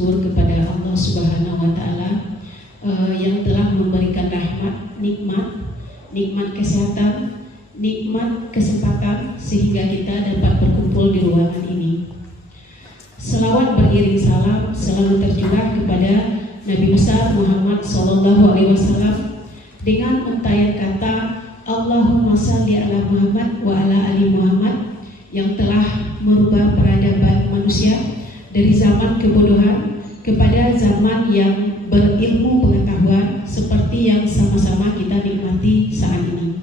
bersyukur kepada Allah Subhanahu wa Ta'ala yang telah memberikan rahmat, nikmat kesehatan, nikmat kesempatan sehingga kita dapat berkumpul di ruangan ini. Selawat beriring salam selalu tercurah kepada Nabi besar Muhammad SAW dengan untayan kata Allahumma salli ala Muhammad wa ala ali Muhammad yang telah merubah peradaban manusia dari zaman kebodohan kepada zaman yang berilmu pengetahuan seperti yang sama-sama kita nikmati saat ini.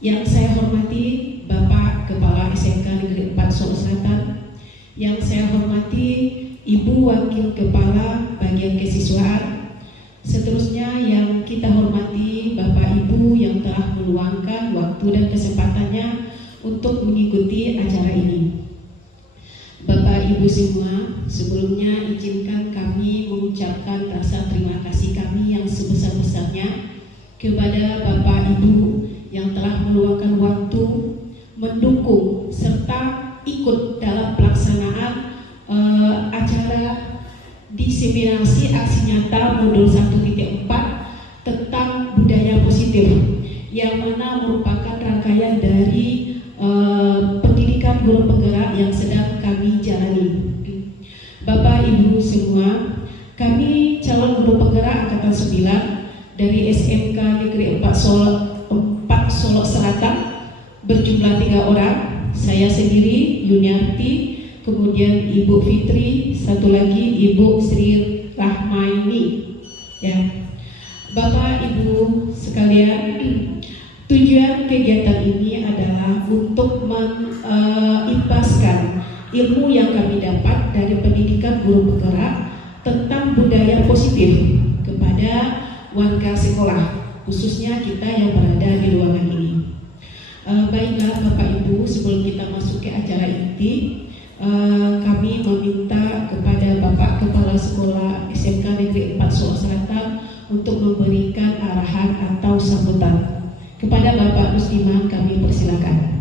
Yang saya hormati Bapak Kepala SMK Negeri 4 Solo Selatan, yang saya hormati Ibu Wakil Kepala Bagian Kesiswaan, seterusnya yang kita hormati Bapak Ibu yang telah meluangkan waktu dan kesempatannya untuk mengikuti acara ini. Bapak Ibu semua, sebelumnya izinkan kami mengucapkan rasa terima kasih kami yang sebesar-besarnya kepada Bapak Ibu yang telah meluangkan waktu mendukung serta ikut dalam pelaksanaan acara diseminasi aksi nyata modul 1.4 tentang budaya positif yang mana merupakan rangkaian dari pendidikan guru penggerak yang sedang kami jalani. Bapak Ibu semua, kami calon guru penggerak angkatan 9 dari SMK Negeri 4 Solo Selatan berjumlah 3 orang. Saya sendiri Yuniarti, kemudian Ibu Fitri, satu lagi Ibu Sri Rahmaini. Ya, Bapak Ibu sekalian, tujuan kegiatan ini adalah untuk mengimpaskan ilmu yang kami dapat dari pendidikan guru penggerak tentang budaya positif kepada warga sekolah, khususnya kita yang berada di ruangan ini. Baiklah Bapak Ibu, sebelum kita masuk ke acara inti, kami meminta kepada Bapak Kepala Sekolah SMK Negeri 4 Solo Selatan untuk memberikan arahan atau sambutan. Kepada Bapak Musliman kami persilakan.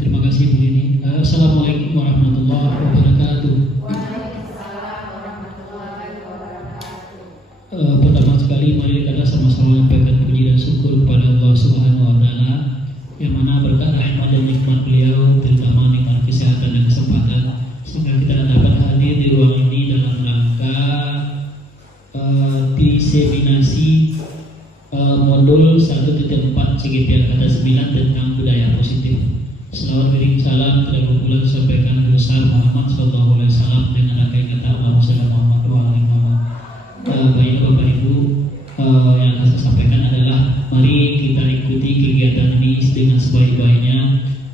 Terima kasih Bu Dini. Assalamualaikum warahmatullahi wabarakatuh. Pertama sekali mari kita sama-sama menyampaikan puji dan syukur kepada Allah Subhanahu wa Ta'ala yang mana berkat rahmat dan nikmat beliau, terutama nikmat kesehatan dan kesempatan, sehingga kita dapat hadir di ruang ini dalam rangka diseminasi modul 1.4 CGP Angkatan 9 tentang budaya positif. Selawat beriring salam terlebih dahulu disampaikan Nabi besar Muhammad SAW dengan rangkaian kata Allahumma shalli ala Muhammad wa ala ali Muhammad. Baik Bapak Ibu, yang akan saya sampaikan adalah mari kita ikuti kegiatan ini dengan sebaik-baiknya.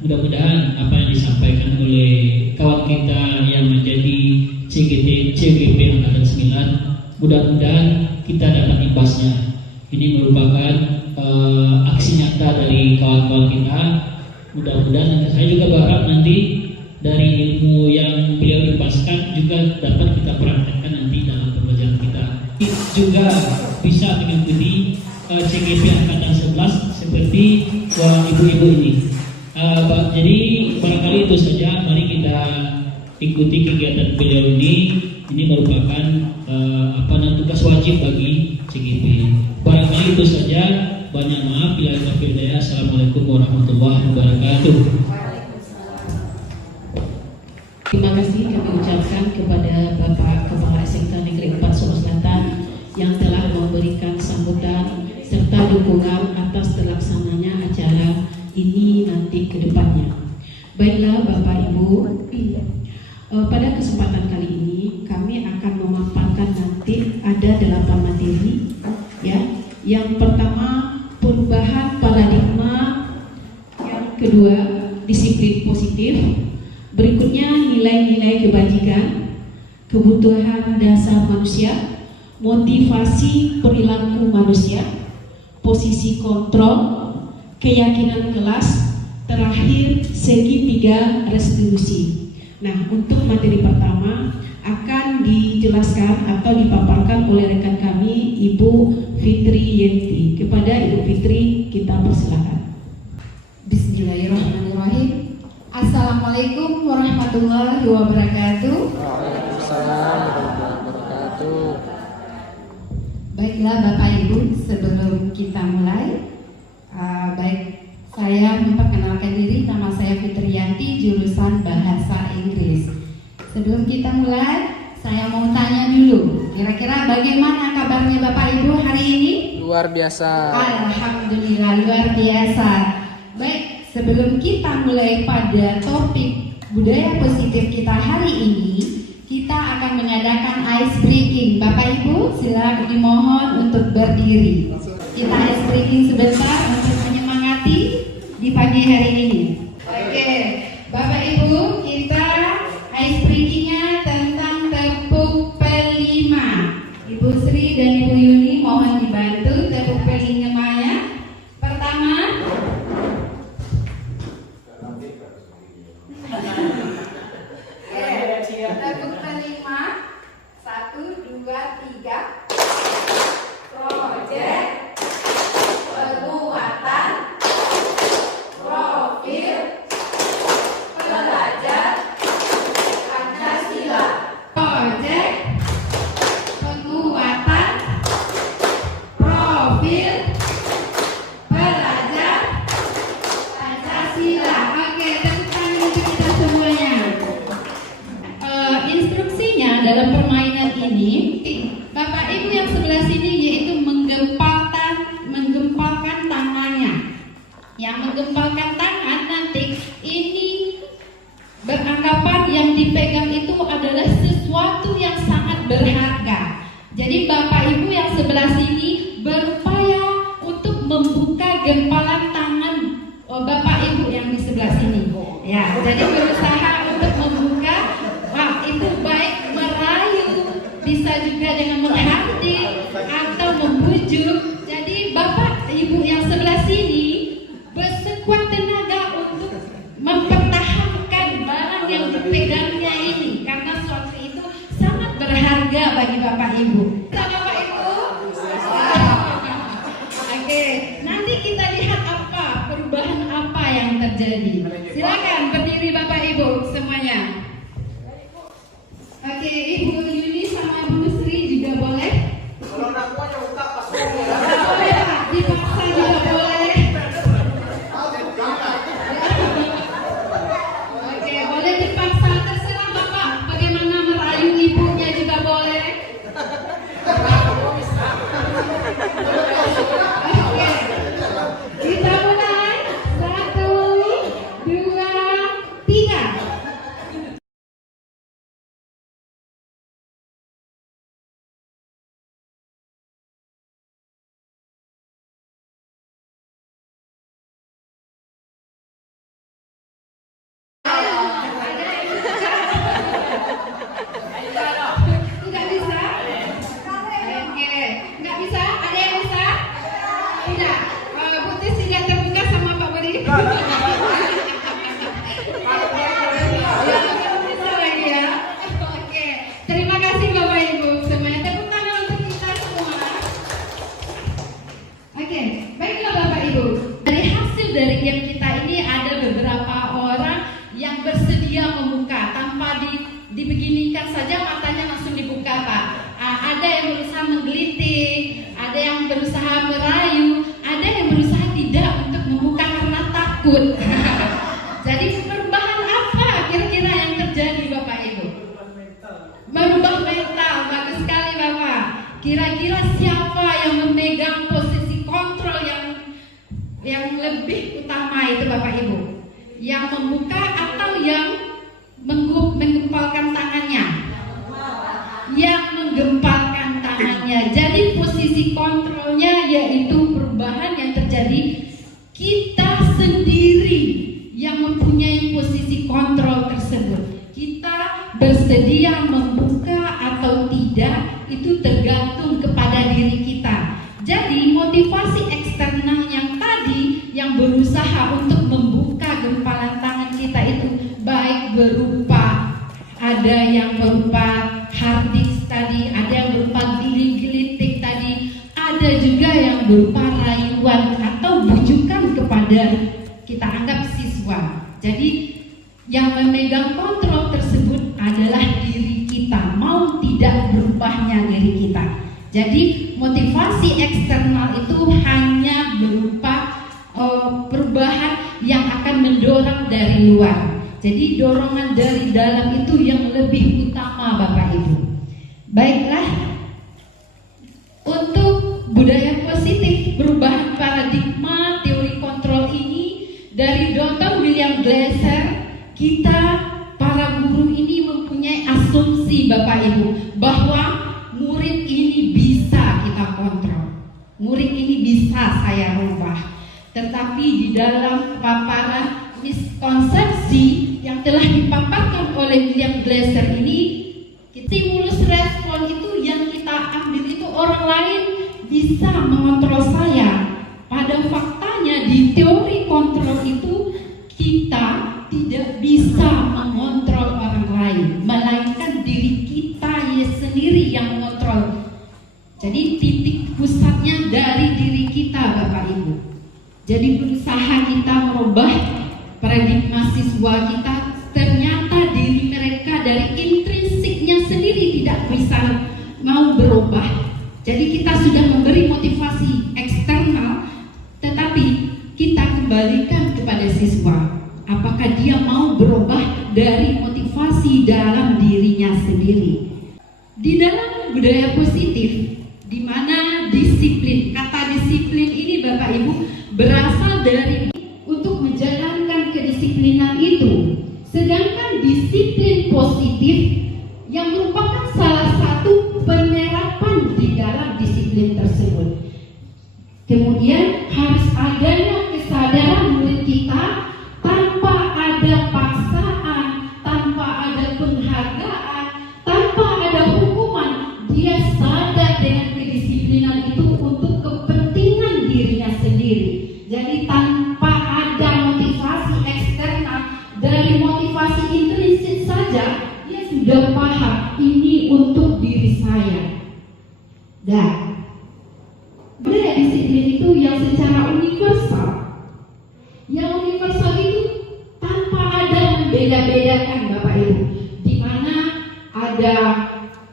Mudah-mudahan apa yang disampaikan oleh kawan kita yang menjadi CGP Angkatan 9, mudah-mudahan kita dapat imbasnya. Ini merupakan aksi nyata dari kawan-kawan kita. Mudah-mudahan saya juga berharap nanti dari ilmu yang beliau imbaskan juga dapat kita praktekkan nanti dalam pembelajaran kita. Juga bisa mengikuti CGP Angkatan 11 seperti ibu-ibu ini. Jadi barangkali itu saja, mari kita ikuti kegiatan beliau ini. Ini merupakan tugas wajib bagi CGP. Barangkali itu saja. Banyak maaf bila ada perbedaan. Assalamualaikum warahmatullahi wabarakatuh. Terima kasih kami ucapkan kepada Bapak Kepala SMK Negeri 4 Solo Selatan yang telah memberikan sambutan serta dukungan atas terlaksananya acara ini nanti ke depannya. Baiklah Bapak Ibu, pada kesempatan kali ini kami akan memaparkan nanti ada 8 materi, ya. Yang pertama perubahan paradigma, yang kedua disiplin positif, berikutnya nilai-nilai kebajikan, kebutuhan dasar manusia, motivasi perilaku manusia, posisi kontrol, keyakinan kelas, terakhir segitiga restitusi. Nah, untuk materi pertama akan dijelaskan atau dipaparkan oleh rekan kami Ibu Fitri Yenti. Kepada Ibu Fitri kita persilakan. Bismillahirrahmanirrahim. Assalamualaikum warahmatullahi wabarakatuh. Waalaikumsalam warahmatullahi wabarakatuh. Baiklah Bapak Ibu, sebelum kita mulai, saya memperkenalkan diri. Nama saya Fitriyanti, jurusan Bahasa Inggris. Sebelum kita mulai, saya mau tanya dulu, kira-kira bagaimana kabarnya Bapak Ibu hari ini? Luar biasa. Alhamdulillah, luar biasa. Baik, sebelum kita mulai pada topik budaya positif kita hari ini, kita akan mengadakan ice breaking. Bapak Ibu, silakan dimohon untuk berdiri. Kita ice breaking sebentar untuk menyemangati di pagi hari ini. Oke, Bapak Ibu, kita ice breakingnya tentang tepuk pelima. Ibu Sri dan Ibu Yuni mohon dibantu tepuk pelimanya. Pertama, tepuk pelima. 1, 2, 3. Project, penguatan, profil, belajar, Pancasila. Project, penguatan, profil, belajar, Pancasila. Oke, tepuk tangan untuk kita semuanya. Instruksinya dalam permainan ini, Bapak Ibu yang sebelah sini yaitu menggempalkan tangannya. Yang menggempalkan tangan nanti ini beranggapan yang dipegang itu adalah sesuatu yang sangat berharga. Jadi Bapak Ibu yang sebelah sini berupaya untuk membuka gempalan tangan Bapak Ibu yang di sebelah sini. Ya, jadi berusaha untuk membuka. Wah, itu baik merayu, bisa juga dengan menghardik atau membujuk. Jadi Bapak Ibu yang sebelah sini bersekuat tenaga untuk mempertahankan barang yang dipegangnya ini, karena suatu itu sangat berharga bagi Bapak Ibu. Bapak Ibu, oke, nanti kita lihat apa perubahan apa yang terjadi. Silakan berdiri Bapak Ibu semuanya. Oke, Ibu Yuni sama Ibu Sri juga boleh. Kalau nak punya buka pas Boleh Pak, dipaksa juga boleh. Oke, boleh dipaksa, terserah Bapak. Bagaimana merayu ibunya juga boleh. Oke, kita mulai. 1, 2, 3. Tidak bisa? Oke, nggak bisa? Ada yang bisa? Tidak. Butis tidak terbuka sama Pak Budi. Ya, belum bisa lagi ya. Oke, terima kasih Bapak Ibu semuanya. Tepuk tangan untuk kita semua. Oke, baiklah Bapak Ibu. Dari hasil dari game kita ini ada beberapa orang yang bersedia membuka tanpa dibeginikan saja matanya langsung dibuka Pak. Ada yang berusaha menggelitik, ada yang berusaha merayu, ada yang berusaha tidak untuk membuka karena takut. Jadi perubahan apa kira-kira yang terjadi Bapak Ibu? Merubah mental, bagus sekali Bapak. Kira-kira siapa yang memegang posisi kontrol yang lebih utama itu Bapak Ibu? Yang membuka atau yang menggempalkan tangannya? Yang menggempalkan tangannya. Jadi posisi kontrolnya yaitu perubahan yang terjadi, kita sendiri yang mempunyai posisi kontrol tersebut. Kita bersedia membuka atau tidak itu tergantung kepada diri kita. Jadi motivasi eksternal yang tadi yang berusaha untuk membuka gempalan tangan kita itu baik berupa, ada yang berupa hardik tadi, ada yang berupa giling-gelitik tadi, ada juga yang berupa rayuan atau bujukan kepada kita anggap siswa. Jadi Yang memegang kontrol tersebut adalah diri kita, mau tidak berubahnya diri kita. Jadi motivasi eksternal itu hanya berupa perubahan yang akan mendorong dari luar. Jadi dorongan dari dalam itu yang lebih utama, Bapak Ibu. Baiklah, untuk budaya positif, perubahan paradigma teori kontrol ini dari Dr. William Glasser, kita para guru ini mempunyai asumsi, Bapak Ibu, bahwa murid ini bisa kita kontrol, murid ini bisa saya rubah. Tetapi di dalam paparan miskonsepsi yang telah dipaparkan oleh William Glasser ini, stimulus respon itu yang kita ambil itu orang lain bisa mengontrol saya. Pada faktanya di teori kontrol itu kita tidak bisa mengontrol orang lain, melainkan diri kita sendiri yang mengontrol. Jadi titik pusatnya dari diri kita, Bapak Ibu. Jadi berusaha kita merubah paradigma siswa kita, ternyata diri mereka dari intrinsiknya sendiri tidak bisa mau berubah. Jadi kita sudah memberi motivasi eksternal, tetapi kita kembalikan kepada siswa. Apakah dia mau berubah dari motivasi dalam dirinya sendiri? Di dalam budaya positif, di mana disiplin, kata disiplin ini Bapak Ibu berasal dari untuk menjalankan kedisiplinan itu. Sedangkan disiplin positif yang merupakan salah satu penerapan di dalam disiplin tersebut. Kemudian harus adanya kesadaran murid kita tanpa ada paksaan, tanpa ada penghargaan, tanpa ada hukuman. Dia sadar dengan kedisiplinan itu untuk kepentingan dirinya sendiri. Jadi tanpa ada motivasi eksternal, dari motivasi intrinsik saja dia sudah paham ini untuk diri saya. Dan budaya disiplin itu yang secara universal. Yang universal itu tanpa ada membeda-bedakan, Bapak Ibu, di mana ada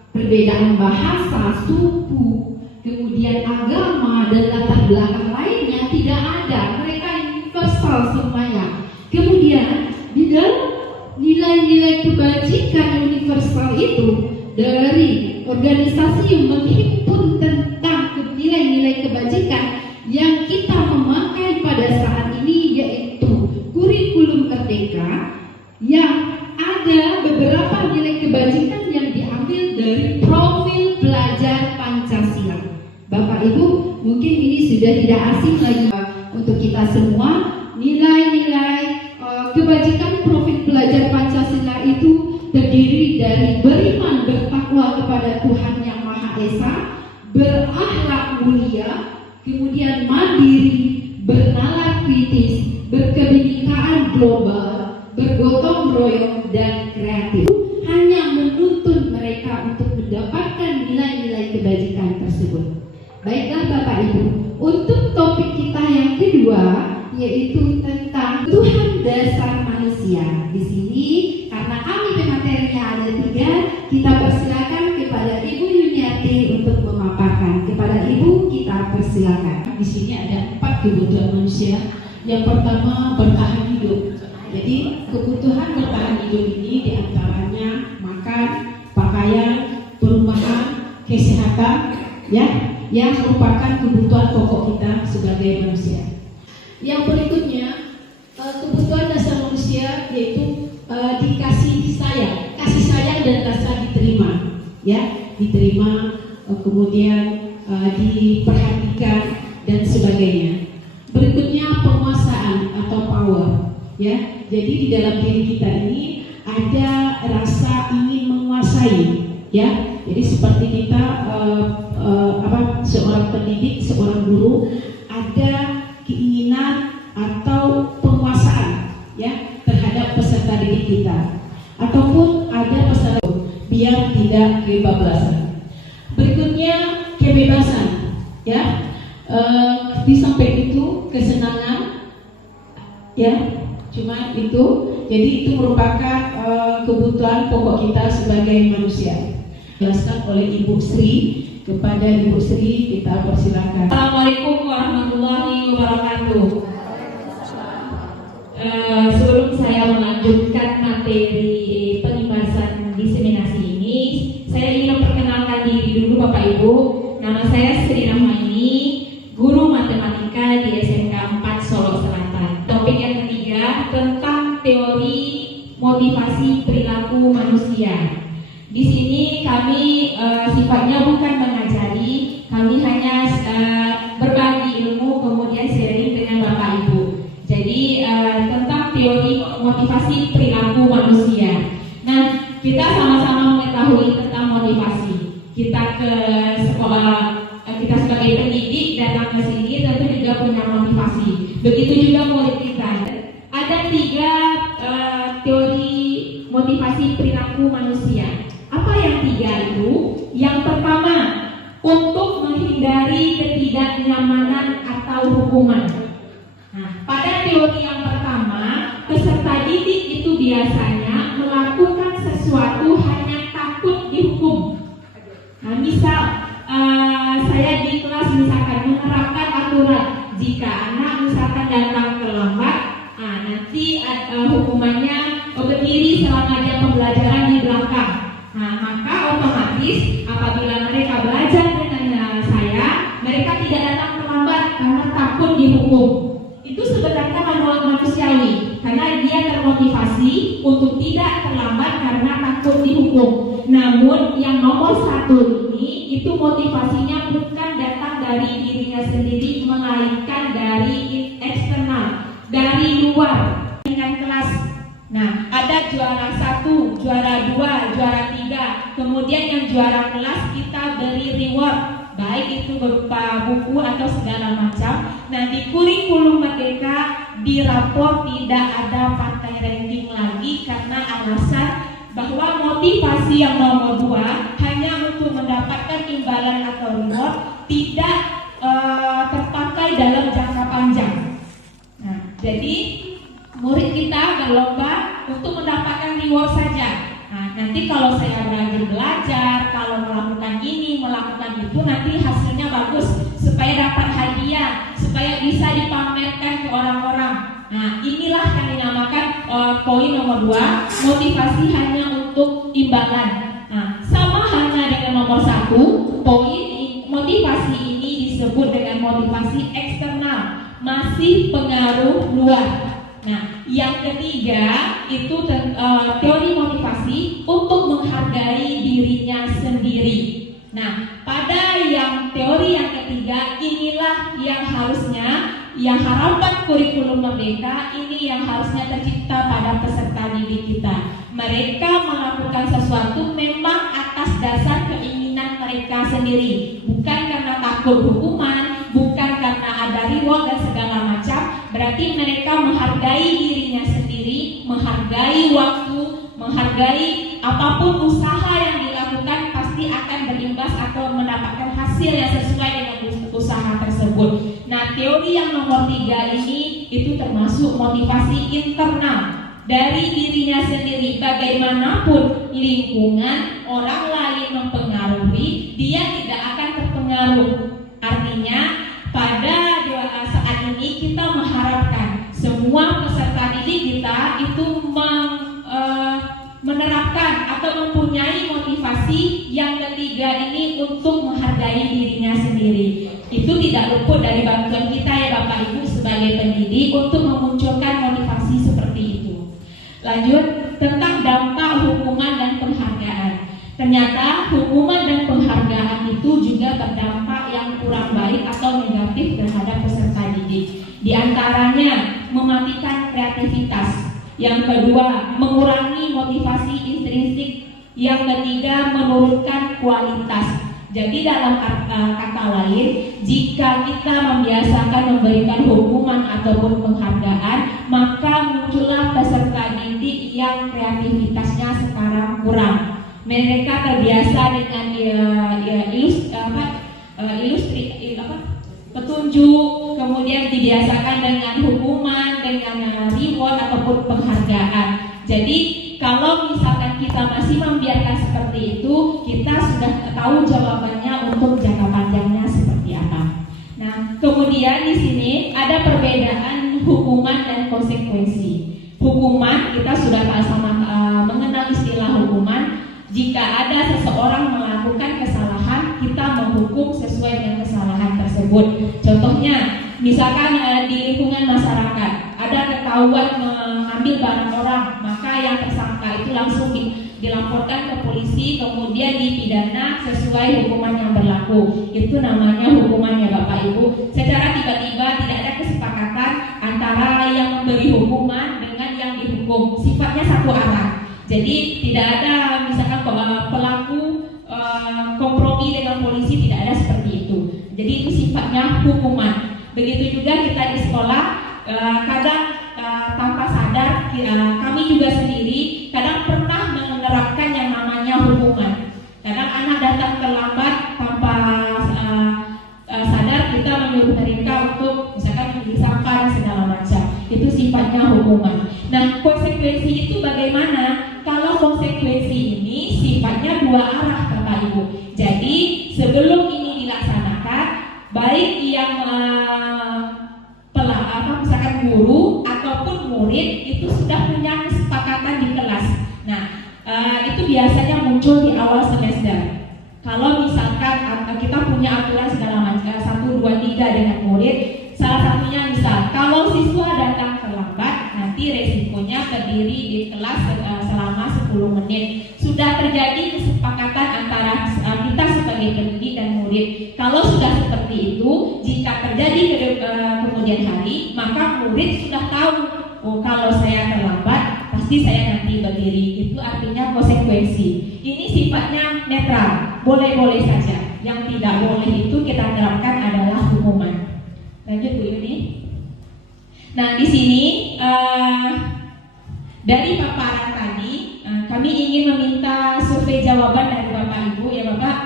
perbedaan bahasa, suku, kemudian agama dan latar belakang lainnya, tidak ada. Mereka universal semuanya. Kemudian di dalam nilai-nilai kebajikan universal itu dari organisasi yang menghimpun tentang nilai-nilai kebajikan yang kita memakai pada saat ini, yaitu kurikulum merdeka, yang ada beberapa nilai kebajikan yang diambil dari profil pelajar Pancasila. Bapak Ibu, mungkin ini sudah tidak asing lagi untuk kita semua. Nilai-nilai kebajikan profil pelajar Pancasila itu terdiri dari beriman bertakwa kepada Tuhan Yang Maha Esa, berakhlak mulia, kemudian mandiri, bernalar kritis, berkebinekaan global, bergotong royong, dan kreatif. Hanya menuntun mereka untuk mendapatkan nilai-nilai kebajikan tersebut. Baiklah Bapak Ibu, untuk topik kita yang kedua, yaitu tentang kebutuhan dasar manusia. Di sini karena kami pematerinya ada 3, kita persilakan kepada Ibu Yuniati untuk memaparkan. Kepada Ibu kita persilakan. Di sini ada 4 kebutuhan manusia. Yang pertama, bertahan hidup. Jadi kebutuhan bertahan hidup ini diantaranya makan, pakaian, perumahan, kesehatan, ya, yang merupakan kebutuhan pokok kita sebagai manusia. Yang berikutnya, kebutuhan dasar manusia yaitu dikasih sayang, kasih sayang dan rasa diterima, ya, diterima, kemudian diperhatikan dan sebagainya. Berikutnya penguasaan atau power, ya. Jadi di dalam diri kita ini ada rasa ingin menguasai, ya. Jadi seperti kita seorang pendidik, seorang guru, ada keinginan atau penguasaan, ya, terhadap peserta didik kita, ataupun ada peserta biar tidak kebablasan. Berikutnya kebebasan, ya. Di samping itu kesenangan, ya, cuma itu Jadi itu merupakan kebutuhan pokok kita sebagai manusia. Jelaskan oleh Ibu Sri. Kepada Ibu Sri kita persilakan. Assalamualaikum warahmatullahi wabarakatuh. Sebelum saya melanjutkan materi pembahasan diseminasi ini, saya ingin memperkenalkan diri dulu Bapak Ibu. Nama saya Sri Rahmaini, guru matematika di SMK 4 Solo Selatan. Topik yang ketiga tentang teori motivasi perilaku manusia. Di sini kami sifatnya bukan mengajari, kami hanya berbagi ilmu kemudian sharing dengan Bapak Ibu. Jadi tentang teori motivasi perilaku manusia. Nah, kita sama-sama mengetahui tentang motivasi. Kita ke sekolah, kita sebagai pendidik datang ke sini tentu juga punya motivasi. Begitu juga murid kita. Ada 3 teori motivasi perilaku manusia. Apa yang 3 itu? Yang pertama, untuk menghindari ketidaknyamanan atau hukuman. Nah, pada teori yang pertama, peserta didik itu biasanya melakukan sesuatu hanya takut dihukum. Nah, misal saya di kelas misalkan menerapkan aturan, jika anak misalkan datang terlambat, nanti hukumannya berdiri selama jam pembelajaran di belakang. Nah, maka otomatis apabila mereka belajar dengan saya, mereka tidak datang terlambat karena takut dihukum. Itu sebenarnya manusiawi, karena dia termotivasi untuk tidak terlambat karena takut dihukum. Namun yang nomor 1 ini, itu motivasinya bukan datang dari dirinya sendiri, melainkan dari eksternal, dari luar, dengan kelas. Nah, ada juara 1, juara 2, juara 3. Kemudian yang juara kelas kita beri reward, baik itu berupa buku atau segala macam. Nah, di kurikulum Merdeka di rapor tidak ada pakai ranking lagi karena alasan bahwa motivasi yang nomor 2 hanya untuk mendapatkan imbalan atau reward, tidak terpakai dalam jangka panjang. Nah, jadi murid kita berlomba untuk mendapatkan reward saja. Nah, nanti kalau saya rajin belajar, kalau melakukan ini, melakukan itu, nanti hasilnya bagus, supaya dapat hadiah, supaya bisa dipamerkan ke orang-orang. Nah, inilah yang dinamakan poin nomor 2, motivasi hanya untuk imbalan. Nah, sama halnya dengan nomor 1, poin motivasi ini disebut dengan motivasi eksternal, masih pengaruh luar. Nah, yang ketiga itu teori motivasi untuk menghargai dirinya sendiri. Nah, pada yang teori yang ketiga inilah yang harusnya, yang harapan kurikulum Merdeka ini yang harusnya tercipta pada peserta didik kita. Mereka melakukan sesuatu memang atas dasar keinginan mereka sendiri, bukan karena takut hukuman, bukan karena ada reward dan segala macam. Berarti mereka menghargai dirinya sendiri, menghargai waktu, menghargai apapun usaha yang dilakukan pasti akan berimbas atau mendapatkan hasil yang sesuai dengan usaha tersebut. Nah, teori yang nomor 3 ini itu termasuk motivasi internal dari dirinya sendiri. Bagaimanapun lingkungan orang lain mempengaruhi, dia tidak akan terpengaruh. Artinya pada saat ini kita mengharapkan semua peserta didik kita itu menerapkan atau mempunyai motivasi yang ketiga ini untuk menghargai dirinya sendiri. Itu tidak luput dari bantuan kita ya Bapak Ibu sebagai pendidik untuk memunculkan motivasi seperti itu. Lanjut, tentang dampak hukuman dan penghargaan. Ternyata hukuman dan penghargaan itu juga berdampak yang kurang baik atau negatif terhadap peserta didik. Di antaranya mematikan kreativitas. Yang kedua, mengurangi motivasi intrinsik. Yang ketiga, menurunkan kualitas. Jadi dalam kata lain, jika kita membiasakan memberikan hukuman ataupun penghargaan, maka muncullah peserta didik yang kreativitasnya sekarang kurang. Mereka terbiasa dengan petunjuk, kemudian dibiasakan dengan hukuman, dengan reward ataupun penghargaan. Jadi kalau misalkan kita masih membiarkan seperti itu, kita sudah tahu jawabannya untuk jangka panjangnya seperti apa. Nah, kemudian di sini ada perbedaan hukuman dan konsekuensi. Hukuman, kita sudah sama mengenal istilah hukuman. Jika ada seseorang melakukan kesalahan, kita menghukum sesuai dengan kesalahan tersebut. Contohnya, misalkan di lingkungan masyarakat ada ketahuan mengambil barang orang, maka yang tersangka itu langsung dilaporkan ke polisi, kemudian dipidana sesuai hukuman yang berlaku. Itu namanya hukumannya Bapak Ibu. Secara tiba-tiba tidak ada kesepakatan antara yang memberi hukuman dengan yang dihukum. Sifatnya satu arah. Jadi tidak ada misalkan pelaku kompromi dengan polisi, tidak ada seperti itu. Jadi itu sifatnya hukuman. Begitu juga kita di sekolah, kadang tanpa sadar kami juga sendiri kadang pernah menerapkan yang namanya hukuman. Kadang anak datang terlambat tanpa sadar, kita menyuruh mereka untuk misalkan beli sampah dan segala macam. Itu sifatnya hukuman. Nah, konsekuensi itu bagaimana? Kalau konsekuensi ini sifatnya dua arah Bapak Ibu. Jadi sebelum ini dilaksanakan, baik yang misalkan guru ataupun murid itu sudah punya kesepakatan di kelas. Nah, itu biasanya muncul di awal semester. Kalau misalkan kita punya aturan segala macam 1, 2, 3 dengan murid, salah satunya misal kalau siswa datang terlambat, nanti resikonya berdiri di kelas selama 10 menit. Sudah terjadi kesepakatan antara kita sebagai pendidik dan murid. Kalau sudah seperti itu, jika terjadi kemudian hari, maka murid sudah tahu, oh kalau saya terlambat, pasti saya nanti berdiri. Itu artinya konsekuensi. Ini sifatnya netral, boleh-boleh saja. Yang tidak boleh itu kita terapkan adalah hukuman. Lanjut Bu Yuni. Nah, di sini dari paparan tadi, kami ingin meminta survei jawaban dari Bapak Ibu ya Bapak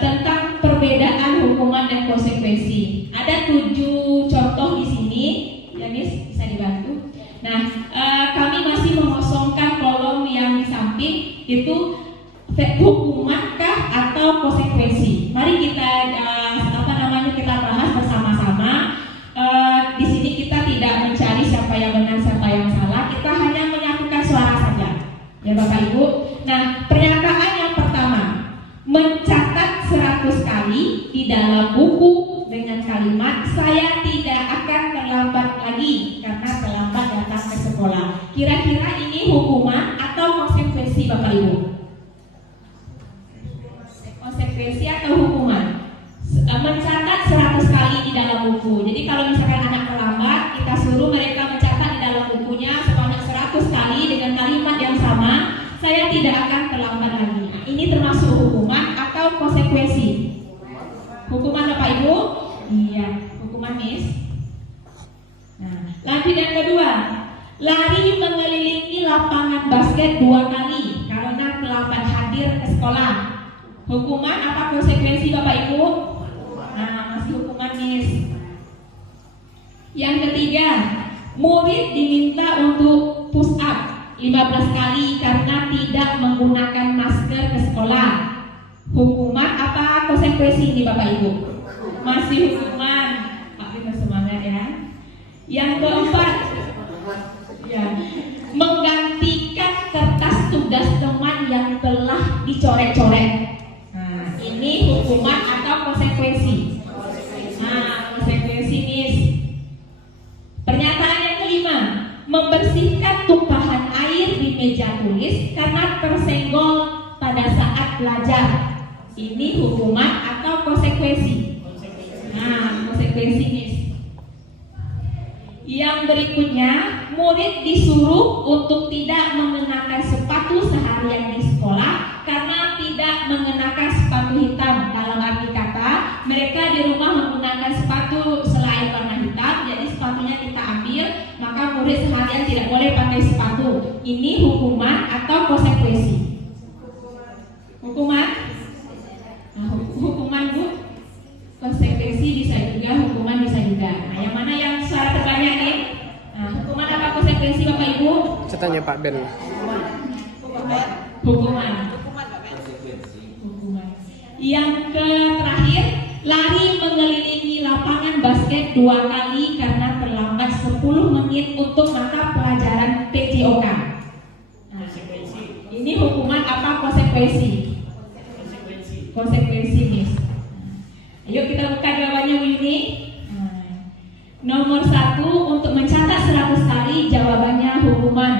tentang perbedaan hukuman dan konsekuensi. Ada 7 contoh di sini, ya Miss, bisa dibantu. Nah, kami masih mengosongkan kolom yang di samping itu hukumankah atau konsekuensi. Mari kita kita bahas bersama-sama. Di sini kita tidak mencari siapa yang benar, siapa yang salah. Kita hanya menyatukan suara saja, ya Bapak Ibu. Nah, pernyataan yang pertama, mencatat 100 kali di dalam buku dengan kalimat saya tidak akan terlambat lagi karena terlambat datang ke sekolah. Kira-kira ini hukuman atau konsekuensi Bapak Ibu? Konsekuensi atau hukuman? Mencatat 100 kali di dalam buku. Jadi kalau misalkan anak terlambat, kita suruh mereka mencatat di dalam bukunya sebanyak 100 kali dengan kalimat yang sama, saya tidak akan terlambat lagi. Nah, ini termasuk hukuman atau konsekuensi? Hukuman Bapak Ibu? Iya, hukuman Miss. Nah, lanjut yang kedua, lari mengelilingi lapangan basket 2 kali karena terlambat hadir ke sekolah. Hukuman apa konsekuensi Bapak Ibu? Nah, masih hukuman Miss. Yang ketiga, murid diminta untuk push up 15 kali karena tidak menggunakan masker ke sekolah. Hukuman apa konsekuensi ini Bapak Ibu? Masih hukuman. Pak Bima semangat ya. Yang keempat, ya, menggantikan kertas tugas teman yang telah dicoret-coret. Nah, ini hukuman atau konsekuensi? Nah, konsekuensi Miss. Pernyataan yang kelima, membersihkan tumpahan air di meja tulis karena tersenggol pada saat belajar. Ini hukuman atau konsekuensi? Nah, konsekuensi Miss. Yang berikutnya, murid disuruh untuk tidak mengenakan sepatu seharian di sekolah karena tidak mengenakan sepatu hitam. Dalam arti kata, mereka di rumah menggunakan sepatu selain warna hitam, jadi sepatunya kita ambil, maka murid seharian tidak boleh pakai sepatu. Ini hukuman atau konsekuensi? Hukuman? Nah, hukuman Bu, konsekuensi bisa juga, hukuman bisa juga. Nah, yang tanya Pak Ben. Hukuman. Yang terakhir, lari mengelilingi lapangan basket 2 kali karena terlambat 10 menit untuk mata pelajaran PJOK. Nah, ini hukuman apa konsekuensi? Konsekuensi, Miss. Ayo kita buka jawabannya, Bu Yuni. Nomor 1, untuk mencatat 100 kali jawabannya hukuman.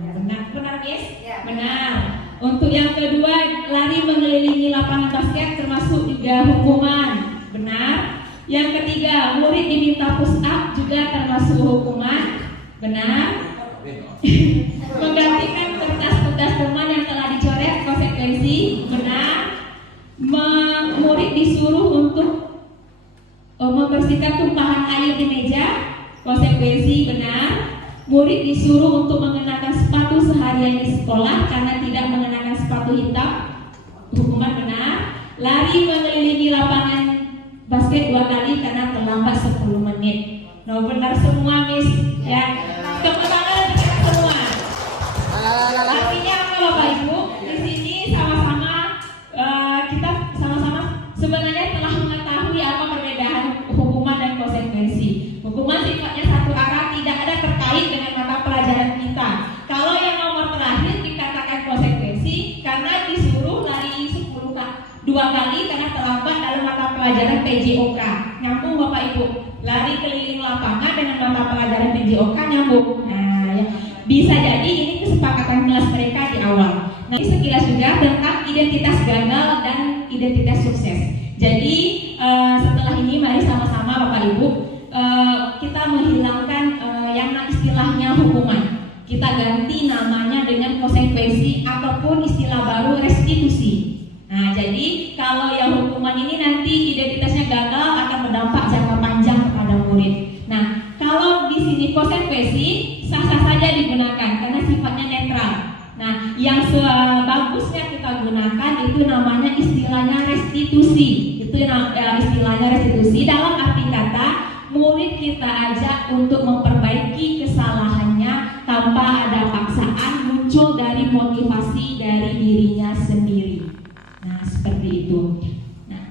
Benar, Miss? Benar. Untuk yang kedua, lari mengelilingi lapangan basket termasuk juga hukuman. Benar. Yang ketiga, murid diminta push up juga termasuk hukuman. Benar. Menggantikan kertas-kertas teman yang telah dicoret konsekuensi. Benar. Murid disuruh untuk membersihkan tumpahan air di meja konsekuensi. Benar. Murid disuruh untuk mengenakan sepatu seharian di sekolah karena tidak mengenakan sepatu hitam hukuman. Benar. Lari mengelilingi lapangan basket 2 kali karena terlambat 10 menit. No, benar semua, Miss. Ya. Tepuk tangan untuk kita semua. Artinya apa, Bapak Ibu? Di sini sama-sama kita sama-sama sebenarnya telah mengetahui apa perbedaan hukuman dan konsekuensi. Hukuman sifatnya satu arah, tidak ada terkait dengan mata pelajaran kita. Kalau yang nomor terakhir dikatakan konsekuensi karena disuruh lari 2 kali karena terlambat dalam mata pelajaran PJOK. Nyambung, Bapak Ibu. Lari keliling lapangan dengan mata pelajaran PJOK nyambung. Nah, ya. Bisa jadi ini kesepakatan kelas mereka di awal. Nah, ini sekilas juga tentang identitas gagal dan identitas sukses. Jadi setelah ini mari sama-sama Bapak Ibu kita menghilangkan yang istilahnya hukuman. Kita ganti namanya dengan konsekuensi ataupun istilah baru restitusi. Nah, jadi kalau yang hukuman ini nanti identitasnya gagal akan berdampak jangka panjang kepada murid. Nah, kalau di sini konsekuensi sah-sah saja digunakan karena sifatnya netral. Nah, yang sebagusnya kita gunakan itu namanya istilahnya restitusi. Itu istilahnya restitusi dalam arti kata murid kita ajak untuk memperbaiki kesalahannya tanpa ada paksaan, muncul dari motivasi dari dirinya sendiri. Nah, seperti itu. Nah,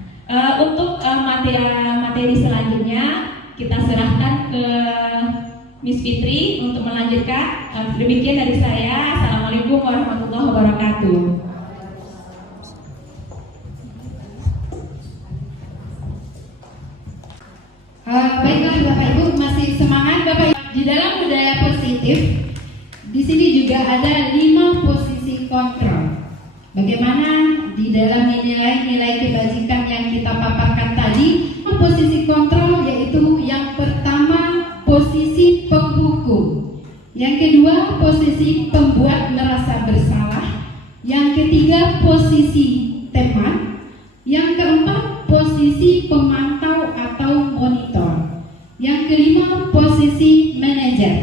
untuk materi selanjutnya kita serahkan ke Miss Fitri untuk melanjutkan. Demikian dari saya. Assalamualaikum warahmatullahi wabarakatuh. Baiklah Bapak Ibu, masih semangat Bapak Ibu. Di dalam budaya positif, di sini juga ada 5 posisi kontrol. Bagaimana di dalam nilai-nilai kebajikan yang kita paparkan tadi, posisi kontrol yaitu yang pertama posisi penghukum, yang kedua posisi pembuat merasa bersalah, yang ketiga posisi teman, yang keempat posisi pemantau atau monitor, yang kelima posisi manajer.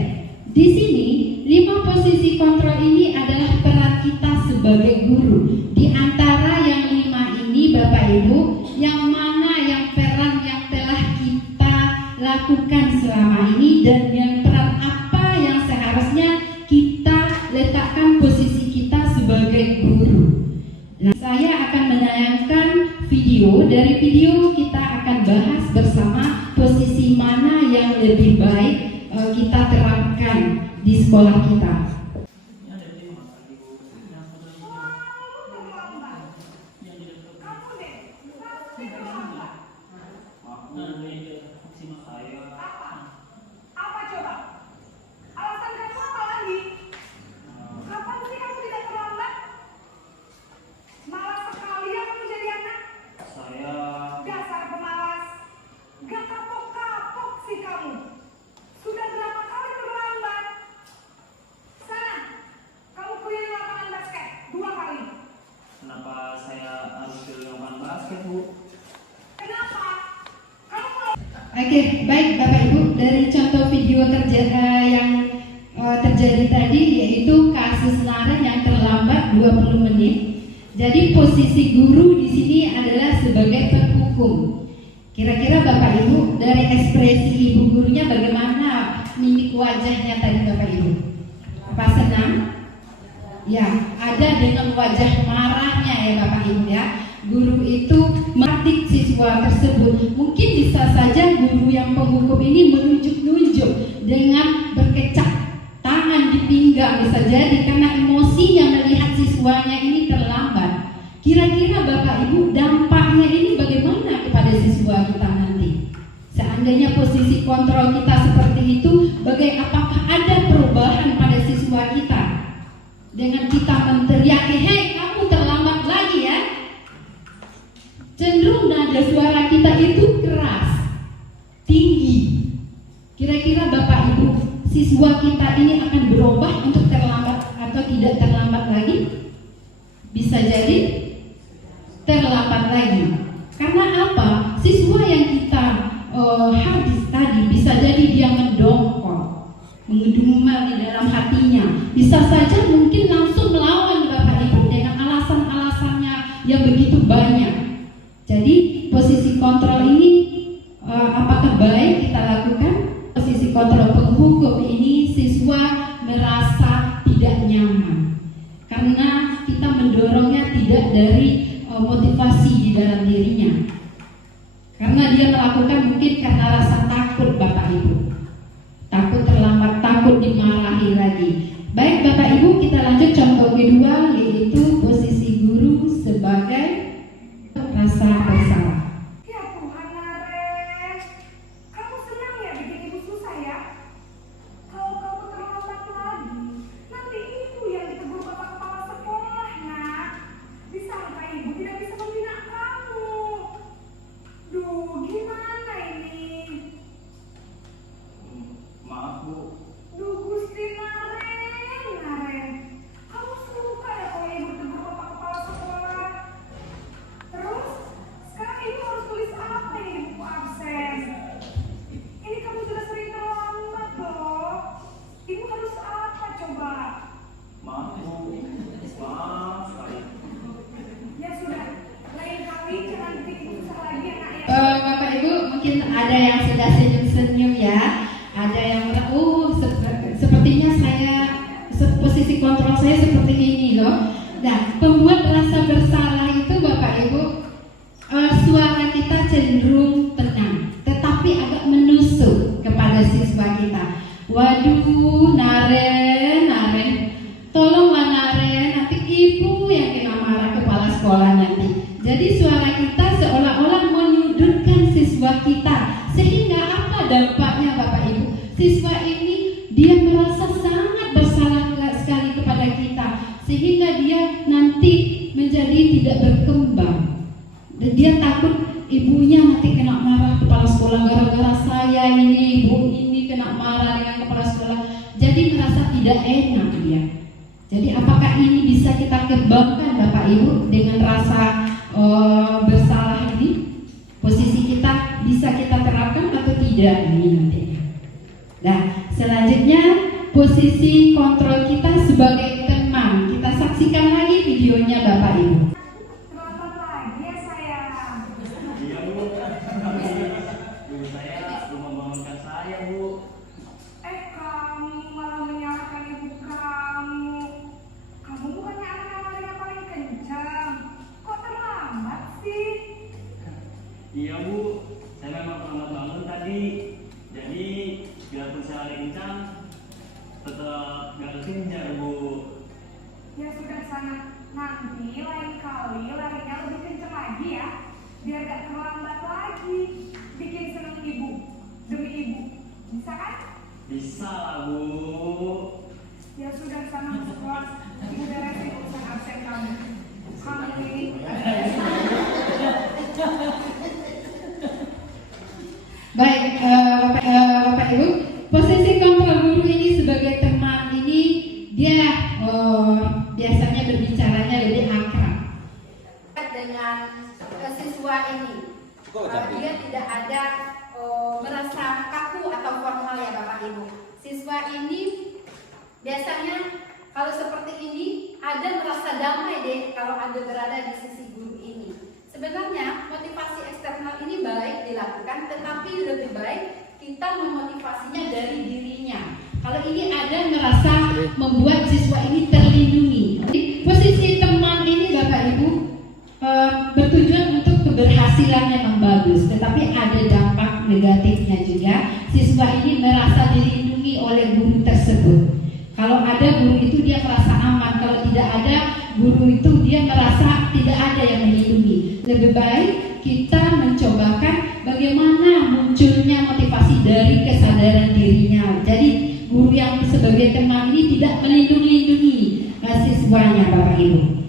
Di sini 5 posisi kontrol ini adalah peran kita sebagai guru. Di antara yang 5 ini Bapak Ibu, yang mana yang peran yang telah kita lakukan selama ini dan yang peran apa yang seharusnya kita letakkan posisi kita sebagai guru. Nah, saya akan menayangkan video. Dari video kita akan bahas bersama posisi mana yang lebih baik kita terapkan di sekolah kita. Oke, baik Bapak Ibu, dari contoh video yang terjadi tadi yaitu kasus lari yang terlambat 20 menit. Jadi posisi guru di sini adalah sebagai penghukum. Kira-kira Bapak Ibu dari ekspresi ibu gurunya bagaimana mimik wajahnya tadi Bapak Ibu? Apa senang? ya ada dengan wajah marahnya ya Bapak Ibu ya. Guru itu melatih siswa tersebut. Mungkin bisa saja guru yang penghukum ini menunjuk-nunjuk dengan berkecak tangan di pinggang, bisa jadi karena emosinya melihat siswanya ini terlambat. Kira-kira Bapak Ibu dampaknya ini bagaimana kepada siswa kita nanti? Seandainya posisi kontrol kita seperti itu, apakah ada perubahan pada siswa kita? Dengan kita menteriaki, hei kamu terlambat lagi ya. Cenderung nada suara kita itu keras, tinggi. Kira-kira Bapak Ibu, siswa kita ini akan berubah untuk terlambat atau tidak terlambat lagi? Bisa jadi terlambat lagi. Karena apa? Siswa yang kita hadis tadi bisa jadi dia mendongkol, mengedumel di dalam hatinya. Bisa saja mungkin langsung melawan Bapak Ibu dengan alasan-alasannya yang begitu banyak. Jadi posisi kontrol ini apakah baik kita lakukan? Posisi kontrol penghukum ini siswa merasa tidak nyaman karena kita mendorongnya tidak dari motivasi di dalam dirinya. Karena dia melakukan mungkin karena rasa takut Bapak Ibu. Takut terlambat, takut dimarahi lagi. Baik Bapak Ibu, kita lanjut contoh kedua, yaitu posisi guru sebagai rasa bersalah. Ya Tuhan, Naren, kamu senang ya bikin ibu susah ya? Kalau kamu terlambat lagi, nanti ibu yang ditegur bapak kepala sekolah, nak. Disangka ibu tidak bisa membina kamu. Duh, gimana ini? Maaf Bu. Duh, Gusti Naren, kamu suka ya kalau ibu tegur bapak kepala sekolah? Terus, sekarang ibu harus tulis apa ini di buku absen? Ini kamu sudah sering terlambat loh. Ibu harus apa coba? Maaf Bu. Maaf sekali. Ya sudah, lain kali jangan bikin ibu susah lagi ya nak ya. Bapak Ibu, mungkin ada yang sudah senyum-senyum ya. Ada yang sepertinya saya posisi kontrol saya seperti ini loh. Nah, pembuat rasa bersalah itu Bapak Ibu, suara kita cenderung tenang, tetapi agak menusuk kepada siswa kita. Waduh, Naren, tolonglah Naren, nanti ibu yang kena marah kepala sekolah nanti. Jadi suara kita seolah-olah menyudutkan siswa kita, sehingga apa dampaknya Bapak Ibu? Siswa ini dia merasa sangat bersalah sekali kepada kita, sehingga dia nanti menjadi tidak berkembang. Dan dia takut ibunya nanti kena marah kepala sekolah gara-gara saya ini, ibu ini kena marah dengan kepala sekolah. Jadi merasa tidak enak dia. Jadi apakah ini bisa kita kembangkan Bapak Ibu dengan rasa bersalah ini? Posisi kita bisa kita terapkan atau tidak ini nantinya? Nah, selanjutnya posisi kontrol kita sebagai teman. Kita saksikan lagi videonya Bapak Ibu. Terlambat lagi ya sayang. Iya Bu. Ibu saya belum membangunkan saya Bu. Kamu malah menyalahkan ibu kamu. Kamu bukannya anak yang larinya paling kencang. Kok terlambat sih? Iya Bu. Saya memang terlambat bangun tadi. Jadi biarpun saya lari kencang, tetap gak kejar Bu. Ya sudah sana, nanti lain kali larinya lebih kencang lagi ya. Biar gak terlambat lagi. Bikin seneng ibu, demi ibu. Bisa kan? Bisa lah Bu. Ya sudah sana masuk kelas. Ibu beresin urusan absen kamu. Kamu ini. Baik, Bapak Ibu, posisi kontrol guru ini sebagai teman ini dia biasanya berbicaranya lebih akrab dengan siswa ini. Dia tidak ada merasa kaku atau formal ya Bapak Ibu. Siswa ini biasanya kalau seperti ini ada merasa damai deh kalau ada berada di sisi guru ini. Sebenarnya motivasi eksternal ini baik dilakukan, tetapi lebih baik kita memotivasinya dari dirinya. Kalau ini ada merasa membuat siswa ini terlindungi, tetapi ada dampak negatifnya juga. Siswa ini merasa dilindungi oleh guru tersebut. Kalau ada guru itu dia merasa aman, kalau tidak ada guru itu dia merasa tidak ada yang melindungi. Lebih baik kita mencobakan bagaimana munculnya motivasi dari kesadaran dirinya. Jadi guru yang sebagai teman ini tidak melindungi siswanya, Bapak Ibu.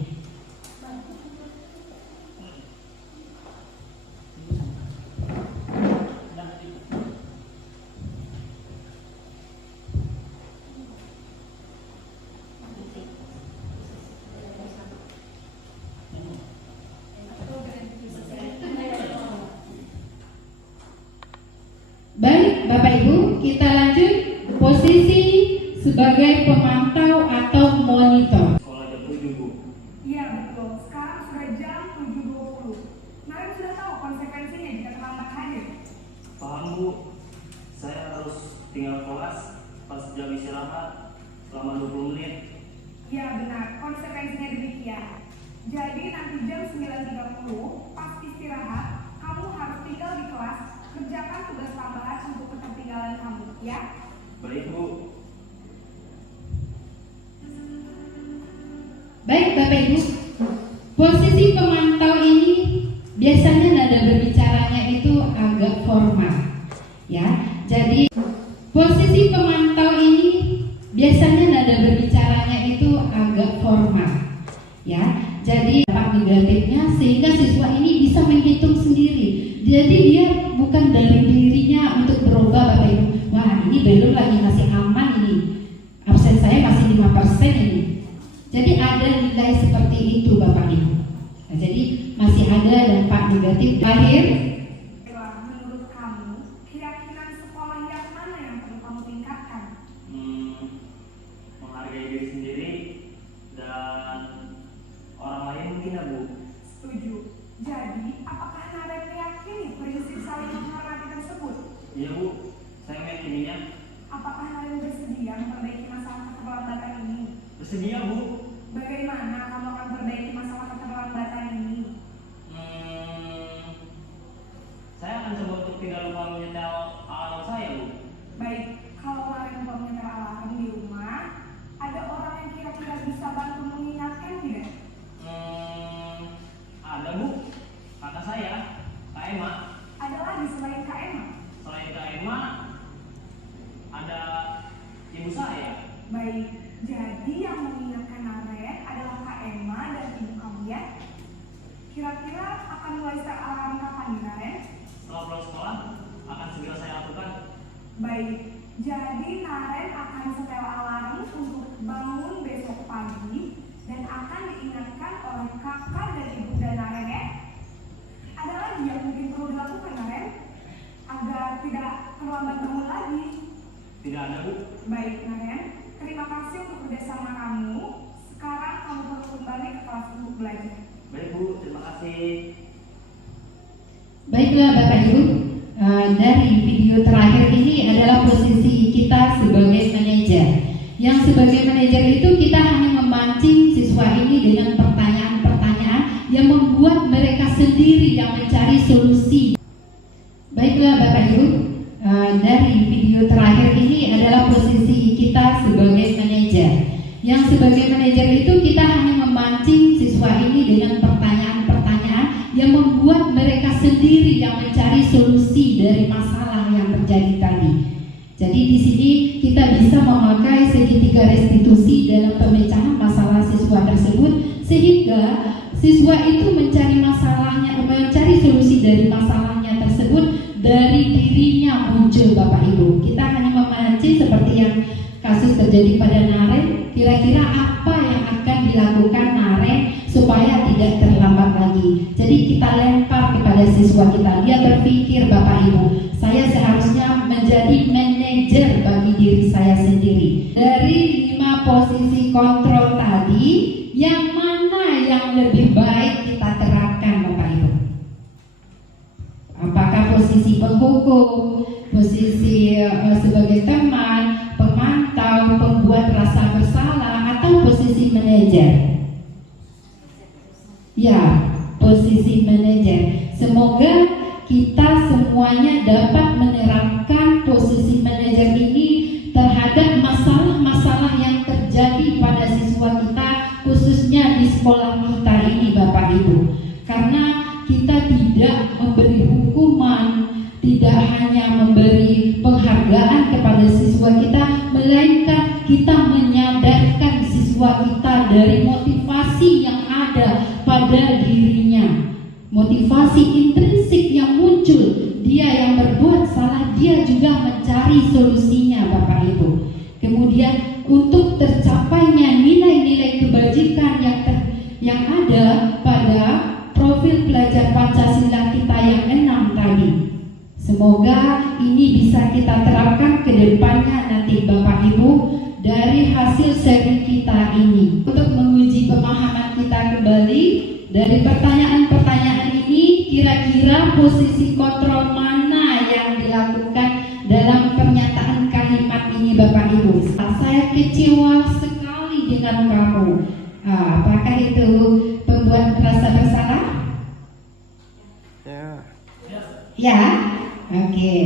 Baik, Bapak Ibu, kita lanjut posisi sebagai pemantau atau monitor. Sekolah jam 7, Bu. Iya betul, sekarang sudah jam 7.20. Naren sudah tahu konsekuensinya jika terlambat hadir. Paham, Bu. Saya harus tinggal kelas pas jam istirahat selama 20 menit. Iya benar, konsekuensinya demikian. Jadi nanti jam 9.30 pas istirahat, kamu harus tinggal di kelas, kerjakan tugas tambahan untuk ketertinggalan kamu, ya? Baik, Bu. Baik, Bapak Ibu, posisi pemantau ini biasanya nada berbicaranya itu agak formal, ya. Jadi posisi pemantau ini biasanya nada berbicaranya itu agak formal, ya. Jadi dampak negatifnya sehingga siswa ini bisa menghitung sendiri. Jadi dia bukan dari dirinya untuk berubah, Bapak Ibu. Wah, ini belum lagi, masih aman ini. Absen saya masih 5% ini. Jadi ada nilai seperti itu, Bapak Ibu. Nah, jadi masih ada dampak negatif. Akhir, Menurut kamu, keyakinan sekolah yang mana yang perlu kamu tingkatkan? Menghargai diri sendiri dan orang lain mungkin, ya, Bu. Setuju. Jadi, apakah Naren meyakini prinsip saling menghormati tersebut? Iya, Bu. Saya meyakininya. Apakah Naren bersedia memperbaiki masalah keterlambatan ini? Bersedia, Bu. Bagaimana kamu akan perbaiki masalah keterlambatan ini? Saya akan coba untuk tidak lupa menyetel alarm saya, Bu. Baik, kalau Naren lupa menyetel alarm di rumah, ada orang yang kira-kira bisa bantu mengingatkan tidak? Ada, Bu. Kata saya, Kak Emma. Ada lagi selain Kak Emma? Selain Kak Emma, ada ibu saya. Baik, jadi yang mengingatkan Naren adalah Kak Emma dan ibu kamu, ya? Kira-kira akan mulai start alarm kapan nih, Naren? Setelah pulang sekolah, akan segera saya lakukan. Baik, jadi Naren akan setel alarm untuk bangun besok pagi dan akan diingatkan oleh kakak dan ibu dan Naren, ya? Ada lagi yang mungkin perlu dilakukan, Naren? Agar tidak terlambat bangun lagi. Tidak ada, Bu. Baik, Naren. Terima kasih untuk kerjasama kamu. Sekarang kamu perlu kembali ke kelas untuk belajar. Baik, Bu. Terima kasih. baiklah Bapak Ibu, dari video terakhir ini adalah posisi kita sebagai manajer. Yang sebagai manajer itu kita hanya memancing siswa ini dengan pertanyaan-pertanyaan yang membuat mereka sendiri yang mencari solusi. Baiklah Bapak Ibu, dari video terakhir ini adalah posisi kita sebagai manajer. Yang sebagai manajer itu kita hanya memancing siswa ini dengan pertanyaan-pertanyaan yang membuat mereka sendiri yang mencari solusi dari masalah yang terjadi tadi. Jadi di sini kita bisa memakai segitiga restitusi dalam pemecahan masalah siswa tersebut sehingga siswa itu mencari masalahnya, mencari solusi dari masalahnya tersebut dari dirinya muncul, Bapak Ibu. Kita hanya memancing seperti yang kasus terjadi pada Naren. Kira-kira apa yang akan dilakukan Naren supaya tidak terlambat lagi. Jadi kita lempar kepada siswa kita. Dia berpikir, Bapak Ibu, saya seharusnya menjadi manajer bagi diri saya sendiri. Dari 5 posisi kontrol tadi, yang mana yang lebih baik kita terapkan, Bapak Ibu? Apakah posisi penghukum, posisi sebagai teman, pemantau, pembuat rasa bersalah, atau posisi manajer? Ya, posisi manajer. Semoga kita semua belajar ini terhadap masalah-masalah yang terjadi pada siswa kita, khususnya di sekolah kita ini Bapak Ibu. Karena kita tidak memberi hukuman, tidak hanya memberi penghargaan kepada siswa kita, melainkan kita menyadarkan siswa kita dari motivasi yang ada pada dirinya. Motivasi intrinsik yang muncul, dia yang berbuat salah, dia juga mencari solusinya Bapak Ibu. Kemudian untuk tercapainya nilai-nilai kebajikan yang ada pada profil pelajar Pancasila kita yang 6 tadi. Semoga ini bisa kita terapkan ke depannya nanti Bapak Ibu dari hasil seri kita ini. Untuk menguji pemahaman kita kembali dari pertanyaan-pertanyaan ini, kira-kira posisi kontrol mana yang dilakukan dalam pernyataan kalimat ini Bapak Ibu? Saya kecewa sekali dengan kamu. Apakah itu membuat merasa bersalah? Ya, oke.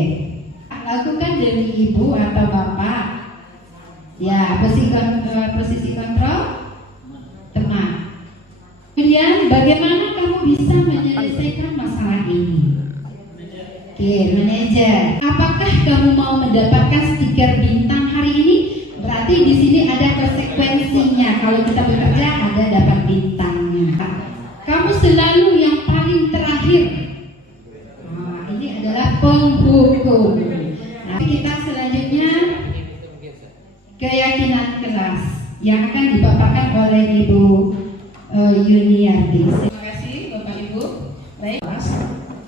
Lakukan dari ibu atau bapak. Ya, posisi kontrol teman. Kemudian bagaimana kamu bisa menyelesaikan masalah ini? Oke, manajer. Apakah kamu mau mendapatkan stiker bintang hari ini? Berarti di sini ada konsekuensinya. Kalau kita bekerja ada dapat bintangnya. Kamu selalu yang paling terakhir. Ini adalah penghukum. Nah, kita selanjutnya keyakinan kelas yang akan dipaparkan oleh Ibu Yuniarti. Terima kasih Bapak Ibu. Baik,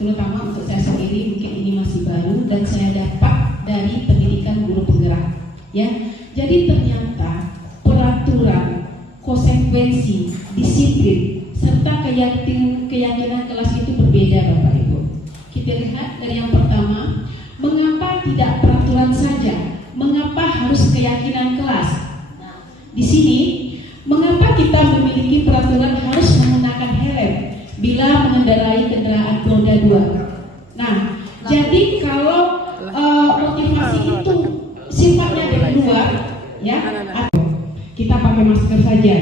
terutama untuk saya sendiri, mungkin ini masih baru dan saya dapat dari pendidikan guru penggerak. Ya, jadi ternyata peraturan, konsekuensi, disiplin serta keyakinan kelas itu berbeda Bapak Ibu. Kita lihat dari yang pertama, mengapa tidak peraturan saja? Mengapa harus keyakinan kelas? Di sini, mengapa kita memiliki peraturan harus menggunakan helm bila mengendarai kendaraan roda 2? Nah, jadi kalau motivasi itu sifatnya dari luar, ya, kita pakai masker saja,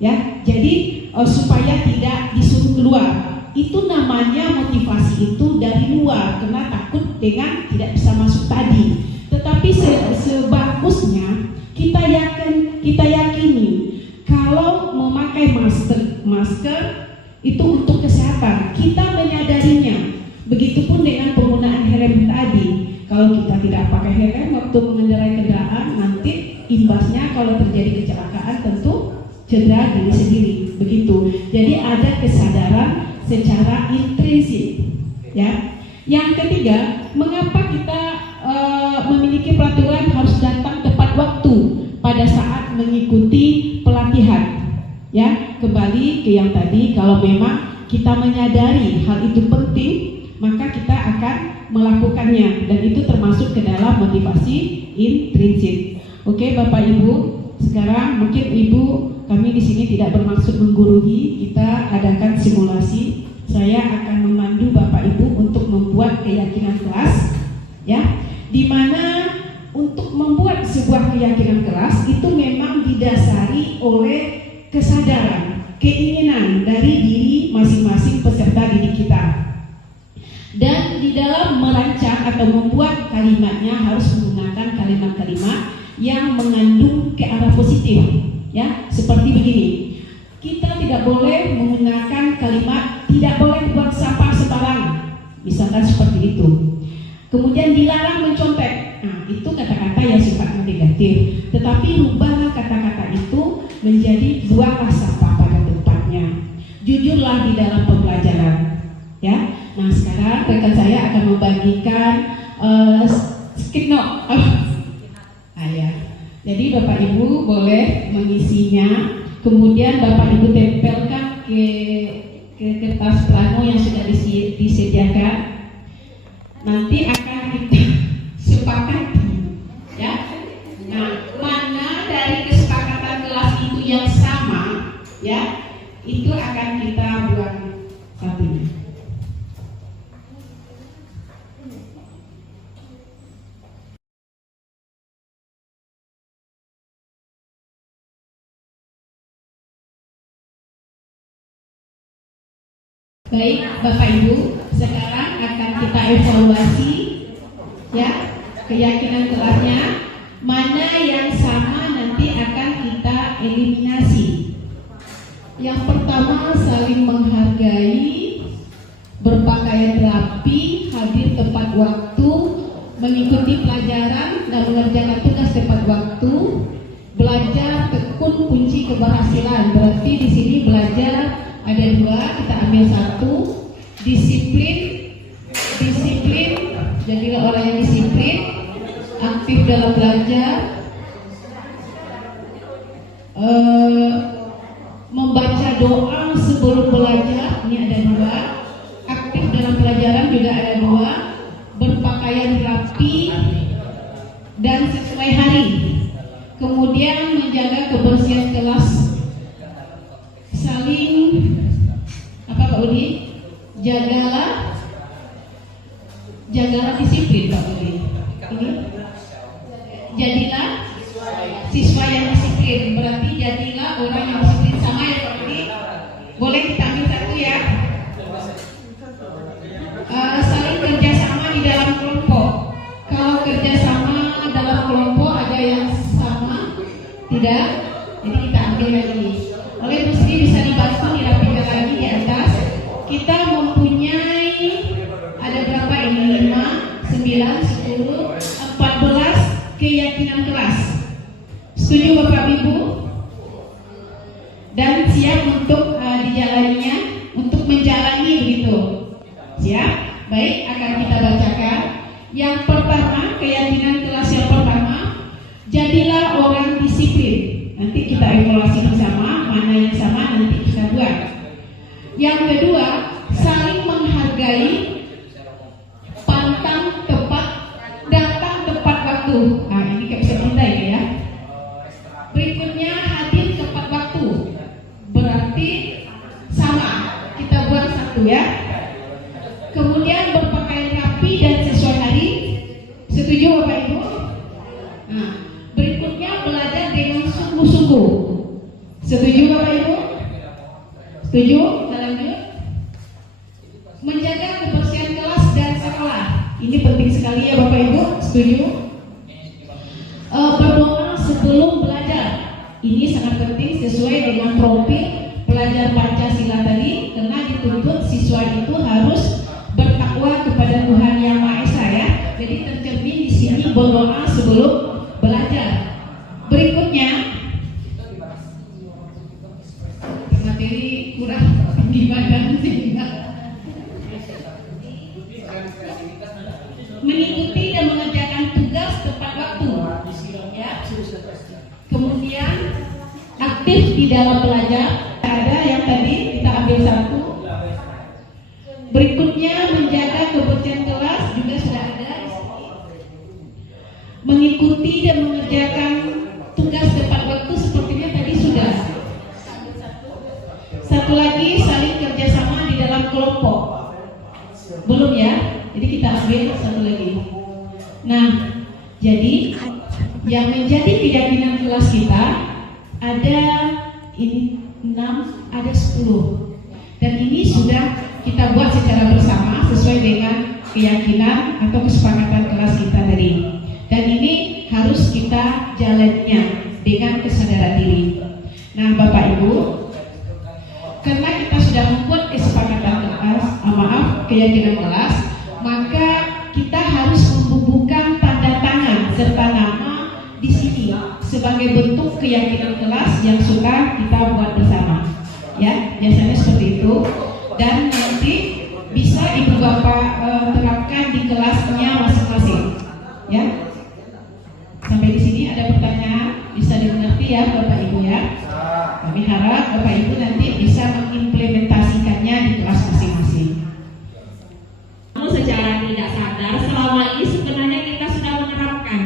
ya. Jadi supaya tidak disuruh keluar. Itu namanya motivasi itu dari luar karena takut dengan tidak bisa masuk tadi. Tetapi sebagusnya kita yakini kalau memakai masker itu untuk kesehatan, kita menyadarinya. Begitupun dengan penggunaan helm tadi. Kalau kita tidak pakai helm waktu mengendarai kendaraan, nanti imbasnya kalau terjadi kecelakaan tentu cedera diri sendiri. Begitu. Jadi ada kesadaran secara intrinsik, ya. Yang ketiga, mengapa kita memiliki peraturan harus datang tepat waktu pada saat mengikuti pelatihan, ya. Kembali ke yang tadi, kalau memang kita menyadari hal itu penting, maka kita akan melakukannya dan itu termasuk ke dalam motivasi intrinsik. Oke, Bapak Ibu, sekarang mungkin Ibu, kami di sini tidak bermaksud menggurui, kita adakan simulasi. Saya akan memandu Bapak Ibu untuk membuat keyakinan kelas, ya, di mana untuk membuat sebuah keyakinan kelas itu memang didasari oleh kesadaran, keinginan dari diri masing-masing peserta didik kita. Dan di dalam merancang atau membuat kalimatnya harus menggunakan kalimat-kalimat yang mengandung ke arah positif, ya, seperti begini. Kita tidak boleh menggunakan kalimat tidak boleh buang sampah sembarangan, misalkan seperti itu. Kemudian dilarang mencontek. Nah, itu kata-kata yang sifatnya negatif. Tetapi rubahlah kata-kata itu menjadi buanglah sampah pada tempatnya. Jujurlah di dalam pembelajaran, ya. Nah, sekarang rekan saya akan membagikan skip note. Ya. Jadi Bapak Ibu boleh mengisinya. Kemudian Bapak Ibu tempelkan ke kertas plano yang sudah disediakan. Nanti akan kita sepakati, ya. Nah, mana dari kesepakatan kelas itu yang sama, ya, itu akan kita buang satunya. Baik, Bapak Ibu, sekarang akan kita evaluasi ya keyakinan kelasnya, mana yang sama nanti akan kita eliminasi. Yang pertama, saling menghargai, berpakaian rapi, hadir tepat waktu, mengikuti pelajaran dan mengerjakan tugas tepat waktu, belajar tekun kunci keberhasilan. Berarti di sini belajar ada 2, kita ambil 1. Disiplin, jadilah orang yang disiplin, aktif dalam belajar, membaca doa sebelum belajar, ini ada 2. Aktif dalam pelajaran juga ada 2. Berpakaian rapi dan sesuai hari. Kemudian menjaga kebersihan kelas. Saling Pak Udi? Jagalah disiplin, Pak Udi. Ini jadilah siswa yang disiplin. Berarti jadilah orang yang disiplin, sama ya Pak Udi? Boleh kita ambil 1 ya. Saling kerjasama di dalam kelompok. Kalau kerjasama dalam kelompok ada yang sama, tidak, jadi kita ambil lagi. Oleh Bu Sri bisa dibantu dirapikan lagi di atas. Kita mempunyai ada berapa ini? 5, 9, 10, 14 keyakinan kelas. Setuju Bapak Ibu? Dan siap untuk dijalaninya, untuk menjalani begitu. Siap? Baik, akan kita bacakan. Yang pertama, keyakinan kelas yang pertama, jadilah orang disiplin. Nanti kita evaluasi bersama, mana yang sama nanti kita buat. Yang kedua, saling menghargai, pantang tepat, datang tepat waktu. Nah, ini kayak bisa kita ya. Berikutnya, hadir tepat waktu. Berarti sama, kita buat 1 ya. Kemudian berpakaian rapi dan sesuai hari. Setuju Bapak Ibu? Nah, berikutnya belajar dengan sungguh-sungguh. Setuju Bapak Ibu? Setuju? Kita lanjut. Menjaga kebersihan kelas dan sekolah. Ini penting sekali ya Bapak Ibu. Setuju? Berdoa sebelum belajar. Ini sangat penting sesuai dengan profil pelajar Pancasila tadi, karena dituntut siswa itu harus bertakwa kepada Tuhan Yang Maha Esa ya. Jadi tercermin di sini berdoa sebelum belajar. Berikutnya, materi kurang gimana sehingga mengikuti dan mengerjakan tugas tepat waktu ya. Kemudian aktif di dalam belajar. Ada yang tadi kita ambil 1. Berikutnya menjaga kebersihan kelas juga sudah ada. Mengikuti dan mengerjakan tugas tepat waktu sepertinya tadi sudah. 1 lagi, saling kerjasama di dalam kelompok. Belum ya? Jadi kita ambil 1 lagi. Nah, jadi yang menjadi keyakinan kelas kita ada ini 6, ada 10. Dan ini sudah kita buat secara bersama sesuai dengan keyakinan atau kesepakatan kelas kita tadi. Dan ini harus kita jalannya dengan kesadaran diri. Nah, Bapak Ibu, karena kita sudah membuat kesepakatan kelas, keyakinan kelas, maka kita harus membubuhkan tanda tangan serta nama di sini sebagai bentuk keyakinan kelas yang suka kita buat bersama. Ya, biasanya seperti itu. Dan nanti bisa Ibu Bapak terapkan di kelasnya masing-masing. Ya. Sampai di sini ada pertanyaan, bisa dimengerti ya Bapak Ibu ya. Kami harap Bapak Ibu nanti bisa mengimplementasikannya di kelas masing-masing. Secara tidak sadar selama ini sebenarnya kita sudah menerapkan.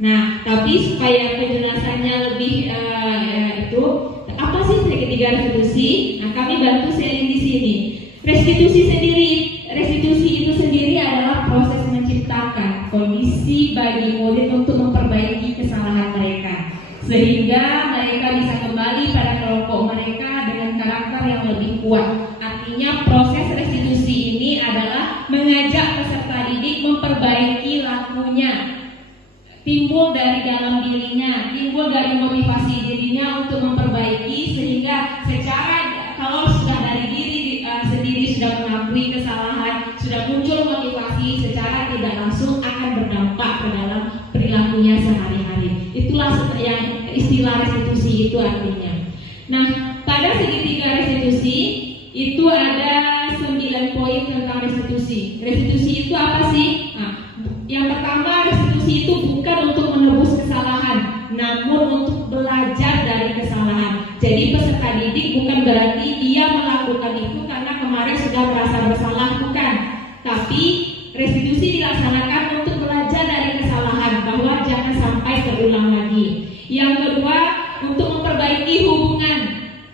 Nah, tapi supaya penjelasannya lebih itu apa sih segitiga restitusi? Nah, kami bantu sharing di sini. Restitusi itu sendiri adalah proses menciptakan kondisi bagi murid untuk memperbaiki kesalahan mereka, sehingga mereka bisa kembali pada kelompok mereka dengan karakter yang lebih kuat. Artinya proses restitusi dari dalam dirinya, timbul dari motivasi dirinya untuk memperbaiki, sehingga secara kalau sudah dari diri sendiri sudah mengakui kesalahan, sudah muncul motivasi, secara tidak langsung akan berdampak ke dalam perilakunya sehari-hari. Itulah yang istilah restitusi itu artinya. Nah, pada segitiga restitusi itu ada 9 poin tentang restitusi. Restitusi itu apa sih? Nah, yang pertama, restitusi itu bukan untuk menebus kesalahan, namun untuk belajar dari kesalahan. Jadi peserta didik bukan berarti dia melakukan itu karena kemarin sudah merasa bersalah, bukan. Tapi restitusi dilaksanakan untuk belajar dari kesalahan, bahwa jangan sampai terulang lagi. Yang kedua, untuk memperbaiki hubungan.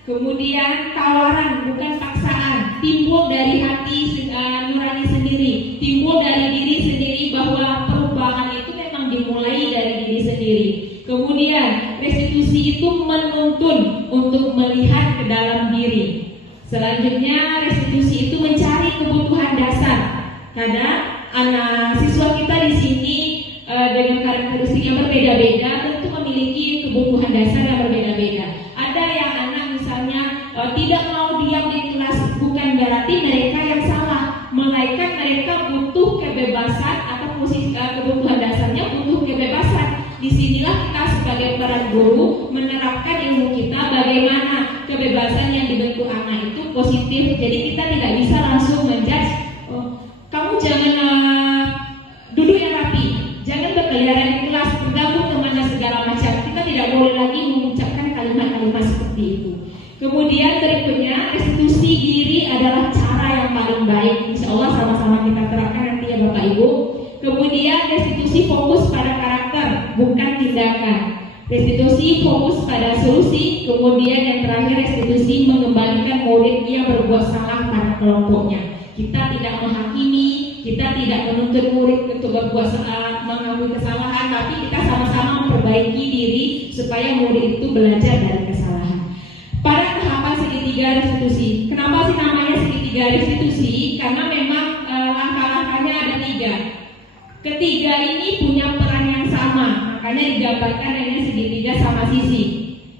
Kemudian tawaran, bukan paksaan, timbul dari hati nurani sendiri, timbul dari diri sendiri, bahwa perubahan itu memang dimulai dari diri sendiri. Kemudian restitusi itu menuntun untuk melihat ke dalam diri. Selanjutnya restitusi itu mencari kebutuhan dasar. Karena anak siswa kita di sini dengan karakteristik yang berbeda-beda tentu memiliki kebutuhan dasar yang berbeda-beda. Ada yang anak misalnya tidak mau diam di kelas, bukan berarti mereka yang salah, melainkan mereka butuh kebebasan atau kebutuhan dasarnya butuh kebebasan. Disinilah kita sebagai peran guru menerapkan ilmu kita bagaimana kebebasan yang dibentuk anak itu positif. Jadi kita tidak bisa langsung menjudge, kamu jangan duduk yang rapi, jangan berkeliaran di kelas, bergabung temannya segala macam. Kita tidak boleh lagi mengucapkan kalimat-kalimat seperti itu. Kemudian berikutnya, restitusi diri adalah cara yang paling baik. Insya Allah sama-sama kita terapkan nanti ya Bapak Ibu. Kemudian restitusi fokus pada karakter, bukan tindakan. Restitusi fokus pada solusi. Kemudian yang terakhir, restitusi mengembalikan murid yang berbuat salah pada kelompoknya. Kita tidak menghakimi, kita tidak menuntut murid untuk berbuat salah, mengakui kesalahan, tapi kita sama-sama memperbaiki diri supaya murid itu belajar dari kesalahan. Pada tahapan segitiga restitusi, kenapa sih namanya segitiga restitusi? Karena memang langkah-langkahnya ada 3. Ketiga ini punya peran yang sama, makanya digambarkan dengan segitiga sama sisi.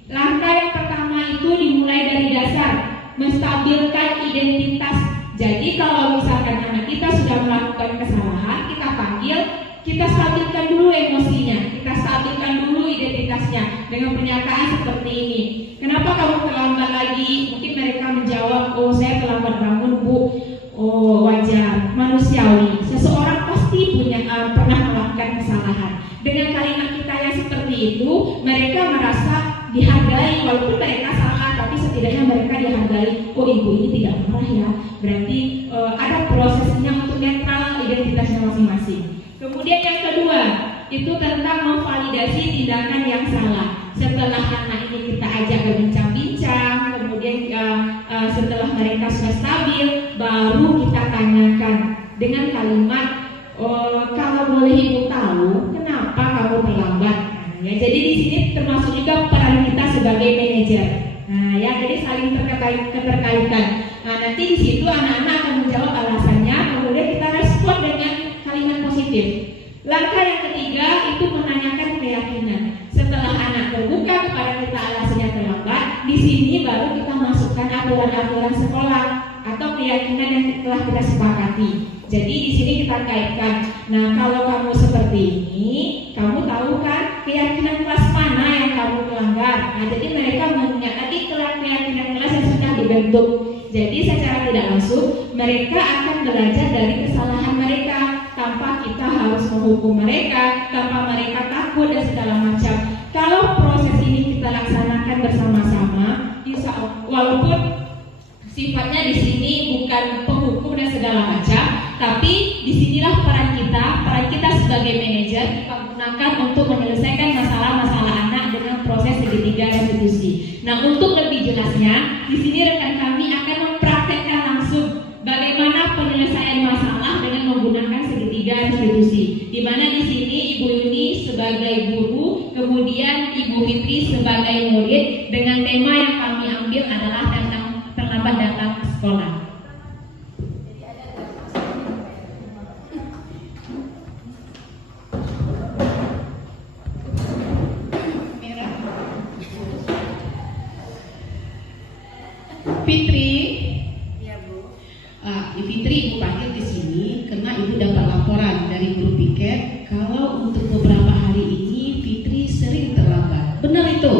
Langkah yang pertama itu dimulai dari dasar, menstabilkan identitas. Jadi kalau misalkan anak kita sudah melakukan kesalahan, kita panggil, kita stabilkan dulu emosinya, kita stabilkan dulu identitasnya dengan pernyataan seperti ini. Kenapa kamu terlambat lagi? Mungkin mereka menjawab, oh saya terlambat bangun Bu. Oh wajar, manusiawi. Seseorang pasti pernah melakukan kesalahan. Dengan kalimat kita yang seperti itu, mereka merasa dihargai, walaupun mereka salah, tapi setidaknya mereka dihargai. Oh ibu ini tidak marah ya, berarti ada prosesnya untuk netral identitasnya masing-masing. Kemudian yang kedua, itu tentang memvalidasi tindakan yang salah. Setelah anak ini kita ajak berbincang-bincang, kemudian setelah mereka sudah stabil, baru kita tanyakan dengan kalimat, kalau boleh ibu tahu, kenapa kamu terlambat? Nah, ya, jadi di sini termasuk juga peran kita sebagai manajer. Nah, ya, jadi saling keterkaitan. Nah, nanti di situ anak-anak akan menjawab alasannya, kemudian kita respon dengan kalimat positif. Langkah yang ketiga itu menanyakan keyakinan. Setelah anak terbuka kepada kita alasannya terlambat, di sini baru kita masukkan aturan-aturan sekolah atau keyakinan yang telah kita sepakati. Jadi di sini kita kaitkan. Nah, kalau kamu seperti ini, kamu tahu kan keyakinan kelas mana yang kamu melanggar. Nah, jadi mereka mengingat lagi keyakinan kelas yang sudah dibentuk. Jadi secara tidak langsung mereka akan belajar dari kesalahan mereka tanpa kita harus menghukum mereka, tanpa mereka takut dan segala macam. Kalau proses ini kita laksanakan bersama-sama, insya Allah, walaupun sifatnya di sini bukan penghukum dan segala macam, tapi disinilah peran kita sebagai manajer kita gunakan untuk menyelesaikan masalah-masalah anak dengan proses segitiga restitusi. Nah, untuk lebih jelasnya, di sini rekan kami akan mempraktekkan langsung bagaimana penyelesaian masalah dengan menggunakan segitiga restitusi. Di mana di sini Ibu Yuni sebagai guru, kemudian Ibu Fitri sebagai murid, dengan tema yang kami ambil adalah tentang terlambat datang ke sekolah. Fitri, Iya Bu. Fitri Ibu panggil ke sini karena Ibu dapat laporan dari guru piket kalau untuk beberapa hari ini Fitri sering terlambat. Benar itu?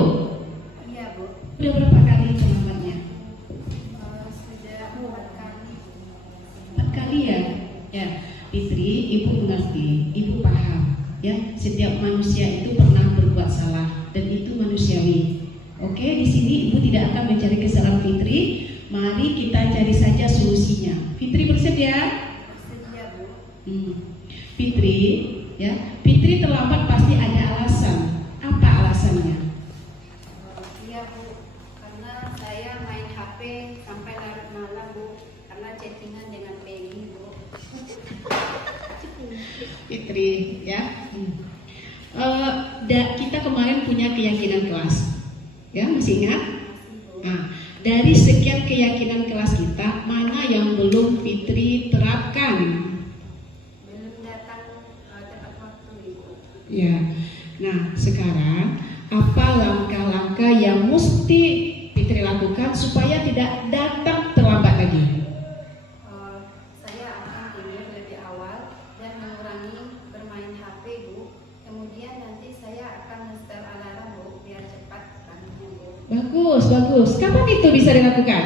Iya Bu. Udah berapa kali terlambatnya? Sudah 4 kali. 4 kali ya? Ya, Fitri, Ibu mengerti, Ibu paham. Ya, setiap manusia itu pernah berbuat salah dan itu manusiawi. Oke, di sini Ibu tidak akan mencari kesalahan Fitri. Mari kita cari saja solusinya. Fitri bersedia? Bersedia Bu. Fitri, ya, Fitri terlambat pasti ada alasan. Apa alasannya? Iya Bu. Karena saya main HP sampai larut malam Bu. Karena chattingan dengan Peggy Bu. Fitri, ya. Kita kemarin punya keyakinan kelas, ya, masih ingat? Nah, dari sekian keyakinan kelas kita, mana yang belum Fitri terapkan? Belum datang tepat waktu Ibu. Ya. Nah, sekarang apa langkah-langkah yang mesti Fitri lakukan supaya tidak datang terlambat lagi? Saya akan tidur lebih awal dan mengurangi bermain HP Bu. Kemudian nanti saya akan setel alarm Bu biar cepat bangunnya Bu. Bagus, bagus. Kapan itu bisa dilakukan?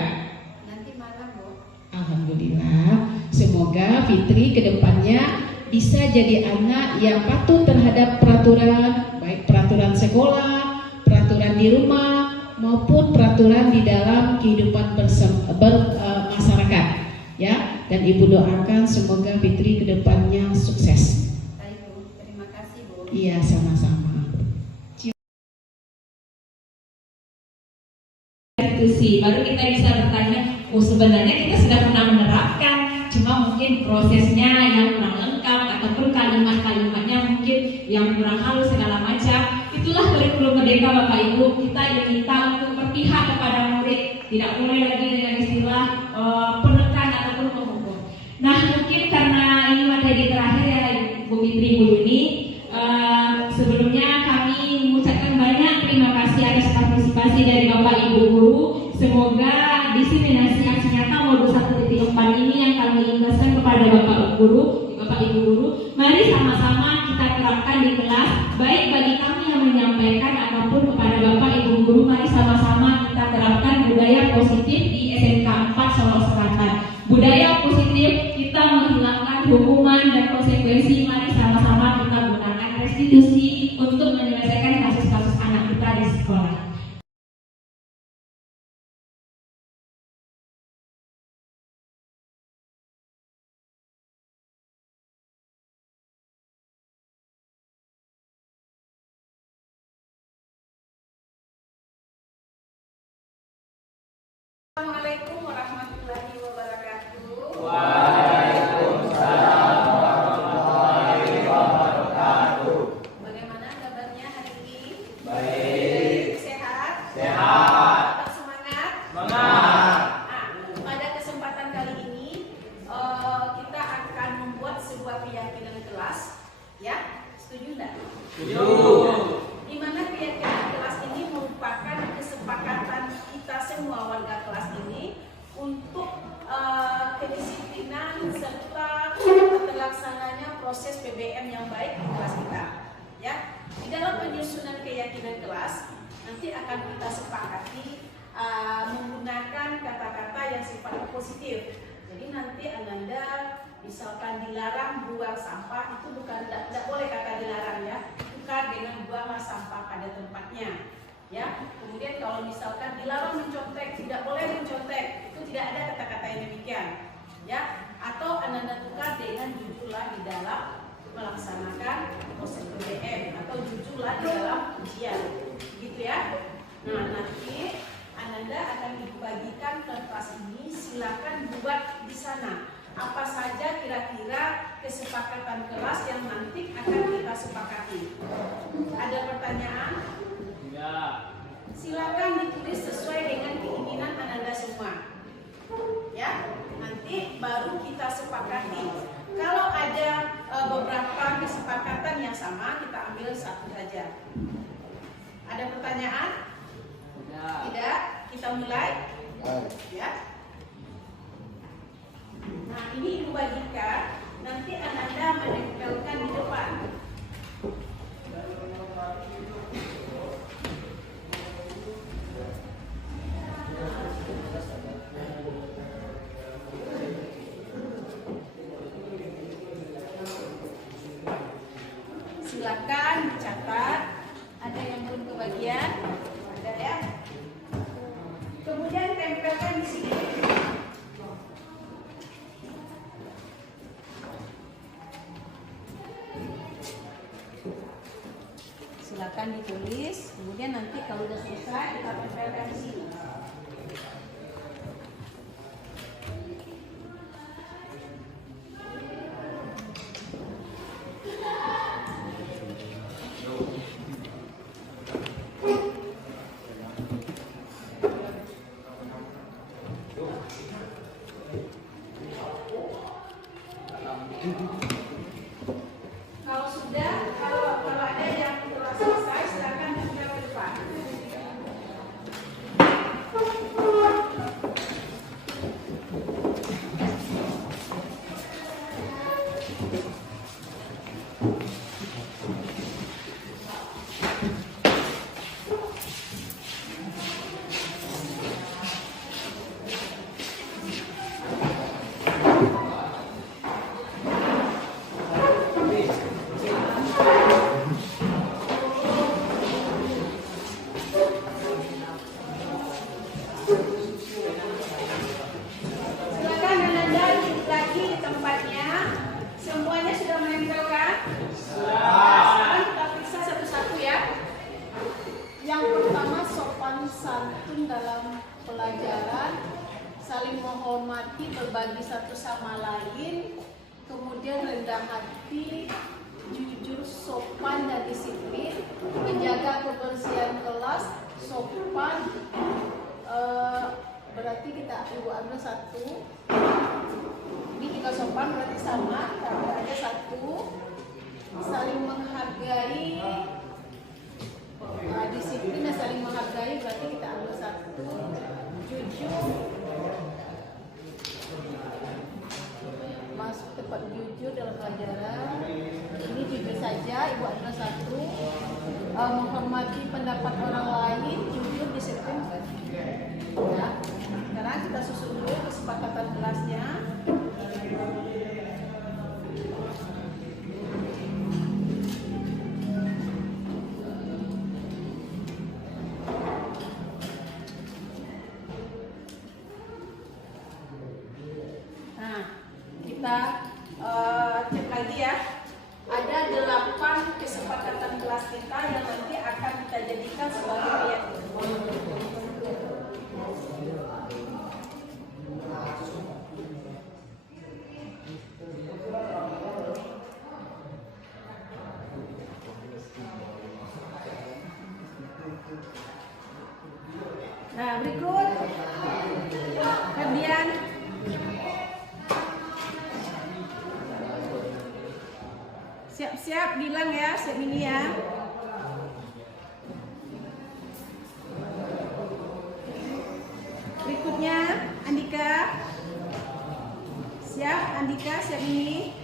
Nanti malam Bu. Alhamdulillah. Semoga Fitri kedepannya bisa jadi anak yang patuh terhadap peraturan, baik peraturan sekolah, peraturan di rumah, maupun peraturan di dalam kehidupan masyarakat. Ya, dan Ibu doakan semoga Fitri kedepannya sukses. Baik Bu, terima kasih Bu. Iya, sama-sama. Institusi, baru kita bisa bertanya, oh sebenarnya kita sudah pernah menerapkan, cuma mungkin prosesnya yang kurang lengkap ataupun kalimat-kalimatnya mungkin yang kurang halus segala macam. Itulah kurikulum Merdeka Bapak Ibu. Kita diminta untuk berpihak kepada murid, tidak boleh lagi dengan istilah penekan ataupun menghukum. Nah, mungkin karena ini materi terakhir ya Bu Fitri, Bu Yuni, sebelumnya kami mengucapkan banyak terima kasih atas partisipasi dari Bapak Ibu guru. Semoga diseminasi aksi nyata modul 1.4 ini yang kami ingatkan kepada Bapak Ibu guru, mari sama-sama kita terapkan di kelas, baik bagi kami yang menyampaikan ataupun kepada Bapak Ibu guru. Mari sama-sama kita terapkan budaya positif di SMK 4 Solo Selatan. Budaya positif, kita menghilangkan hukuman dan konsekuensi. Mari sama-sama kita gunakan restitusi untuk menyelesaikan kasus-kasus anak kita di sekolah. Assalamualaikum warahmatullahi wabarakatuh. Waalaikumsalam warahmatullahi wabarakatuh. Bagaimana kabarnya hari ini? Baik. Sehat? Sehat. Tetap semangat? Semangat. Nah, pada kesempatan kali ini kita akan membuat sebuah keyakinan kelas, ya? Setuju enggak? Setuju. Di mana keyakinan kelas ini merupakan kesepakatan kita semua warga kelas ini untuk kedisiplinan serta terlaksananya proses PBM yang baik di kelas kita. Ya, di dalam penyusunan keyakinan kelas nanti akan kita sepakati menggunakan kata-kata yang sifatnya positif. Jadi nanti Ananda misalkan dilarang buang sampah, itu bukan tidak boleh kata dilarang ya, tukar dengan buanglah sampah pada tempatnya. Ya, kemudian kalau misalkan dilarang mencontek, tidak boleh mencontek, itu tidak ada kata-kata yang demikian. Ya, atau Ananda tukar dengan jujurlah di dalam melaksanakan proses PBM atau jujurlah di dalam ujian, gitu ya. Nah, nanti Ananda akan dibagikan kertas ini, silakan buat di sana apa saja kira-kira kesepakatan kelas yang nanti akan kita sepakati. Ada pertanyaan? Ya. Silakan ditulis sesuai dengan keinginan Ananda semua. Ya, nanti baru kita sepakati. Kalau ada beberapa kesepakatan yang sama, kita ambil satu saja. Ada pertanyaan? Ya. Tidak? Kita mulai. Ya. Nah, ini Ibu bagikan. Nanti Ananda menempelkan di depan. Silakan dicatat. Ada yang belum kebagian? Ada ya. Kemudian tempelkan di sini. Silakan ditulis. Kemudian nanti kalau sudah selesai kita tempelkan di sini. Kalau sudah, kalau ada yang telah selesai, silakan tempel ke depan. Silakan Ananda duduk lagi di tempatnya. Semuanya sudah menempelkan? Sekarang kita periksa satu-satu ya. Yang pertama, sopan santun dalam pelajaran, saling menghormati, berbagi satu sama lain, kemudian rendah hati, jujur, sopan dan disiplin, menjaga kebersihan kelas, sopan. Berarti kita Ibu ambil satu. Ini juga sopan berarti sama, tapi ada satu. Saling menghargai, disiplin dan saling menghargai berarti kita ambil satu. Jujur, masuk tepat jujur dalam pelajaran. Ini jujur saja, Ibu ambil satu. Menghormati pendapat orang lain, jujur, disiplin. Ya. Sekarang kita susun dulu kesepakatan kelasnya. Nah, kita cek lagi ya. Ada 8 kesepakatan kelas kita yang nanti akan kita jadikan sebagai proyek. Nah, berikut Febian. Siap-siap bilang ya, siap ini ya. Berikutnya Andika. Siap Andika, siap ini.